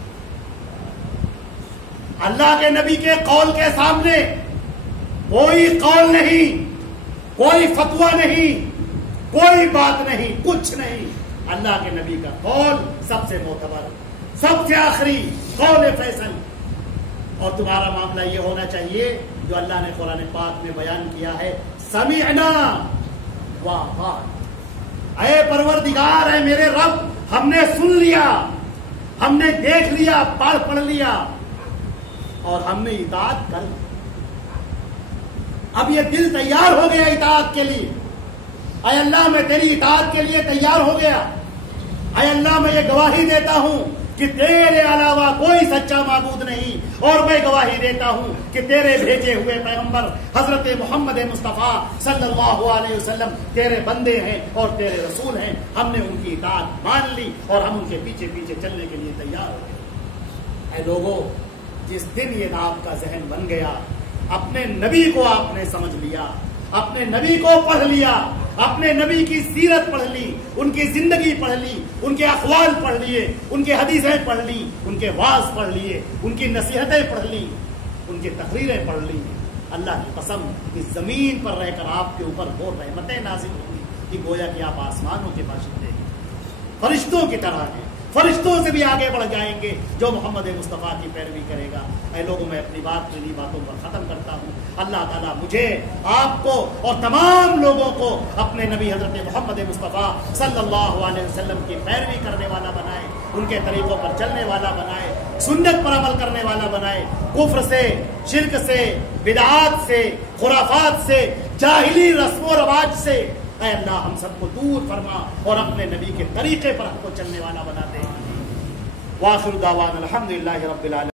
اللہ کے نبی کے قول کے سامنے کوئی قول نہیں، کوئی فتویٰ نہیں، کوئی بات نہیں، کچھ نہیں۔ اللہ کے نبی کا قول سب سے معتبر، سب سے آخری قول فیصل۔ اور تمہارا معاملہ یہ ہونا چاہیے جو اللہ نے قرآن پاک میں بیان کیا ہے، سمعنا واطعنا، اے پروردگار، اے میرے رب، ہم نے سن لیا، ہم نے دیکھ لیا، پڑھ لیا اور ہم نے اطاعت کر لی۔ اب یہ دل تیار ہو گیا اطاعت کے لیے، اے اللہ میں تیری اطاعت کے لیے تیار ہو گیا۔ اے اللہ میں یہ گواہی دیتا ہوں کہ تیرے علاوہ کوئی سچا معبود نہیں، اور میں گواہی دیتا ہوں کہ تیرے بھیجے ہوئے پیغمبر حضرت محمد مصطفیٰ صلی اللہ علیہ وسلم تیرے بندے ہیں اور تیرے رسول ہیں۔ ہم نے ان کی اطاعت مان لی اور ہم ان کے پیچھے پیچھے چلنے کے لیے تیار ہو گئے۔ اے لوگوں، جس دن یہ آپ کا ذہن بن گیا، اپنے نبی کو آپ نے سمجھ لیا، اپنے نبی کو پڑھ لیا، اپنے نبی کی سیرت پڑھ لی، ان کی زندگی پڑھ لی، ان کے اقوال پڑھ لیے، ان کی حدیثیں پڑھ لی، ان کے وعظ پڑھ لیے، ان کی نصیحتیں پڑھ لی، ان کی تقریریں پڑھ لی، اللہ کی قسم اس زمین پر رہ کر آپ کے اوپر وہ رحمتیں نازل ہوئی کہ گویا کہ آپ آسمانوں کے باشندے ہیں، فرشتوں کی طرح ہیں، فرشتوں سے بھی آگے بڑھ جائیں گے جو محمد مصطفیٰ کی پیروی کرے گا۔ اے لوگوں، میں اپنی بات انہی باتوں پر ختم کرتا ہوں۔ اللہ تعالیٰ مجھے، آپ کو اور تمام لوگوں کو اپنے نبی حضرت محمد مصطفیٰ صلی اللہ علیہ وسلم کی پیروی کرنے والا بنائے، ان کے طریقوں پر چلنے والا بنائے، سنت پر عمل کرنے والا بنائے، کفر سے، شرک سے، بدعات سے، خرافات سے، جاہلی رسم و رواج سے اے اللہ ہم سب کو دور فرما اور اپنے نبی کے طریقے پر ہم کو چلنے والا بنا دے۔ وآخر دعوانا الحمدللہ رب العالمین۔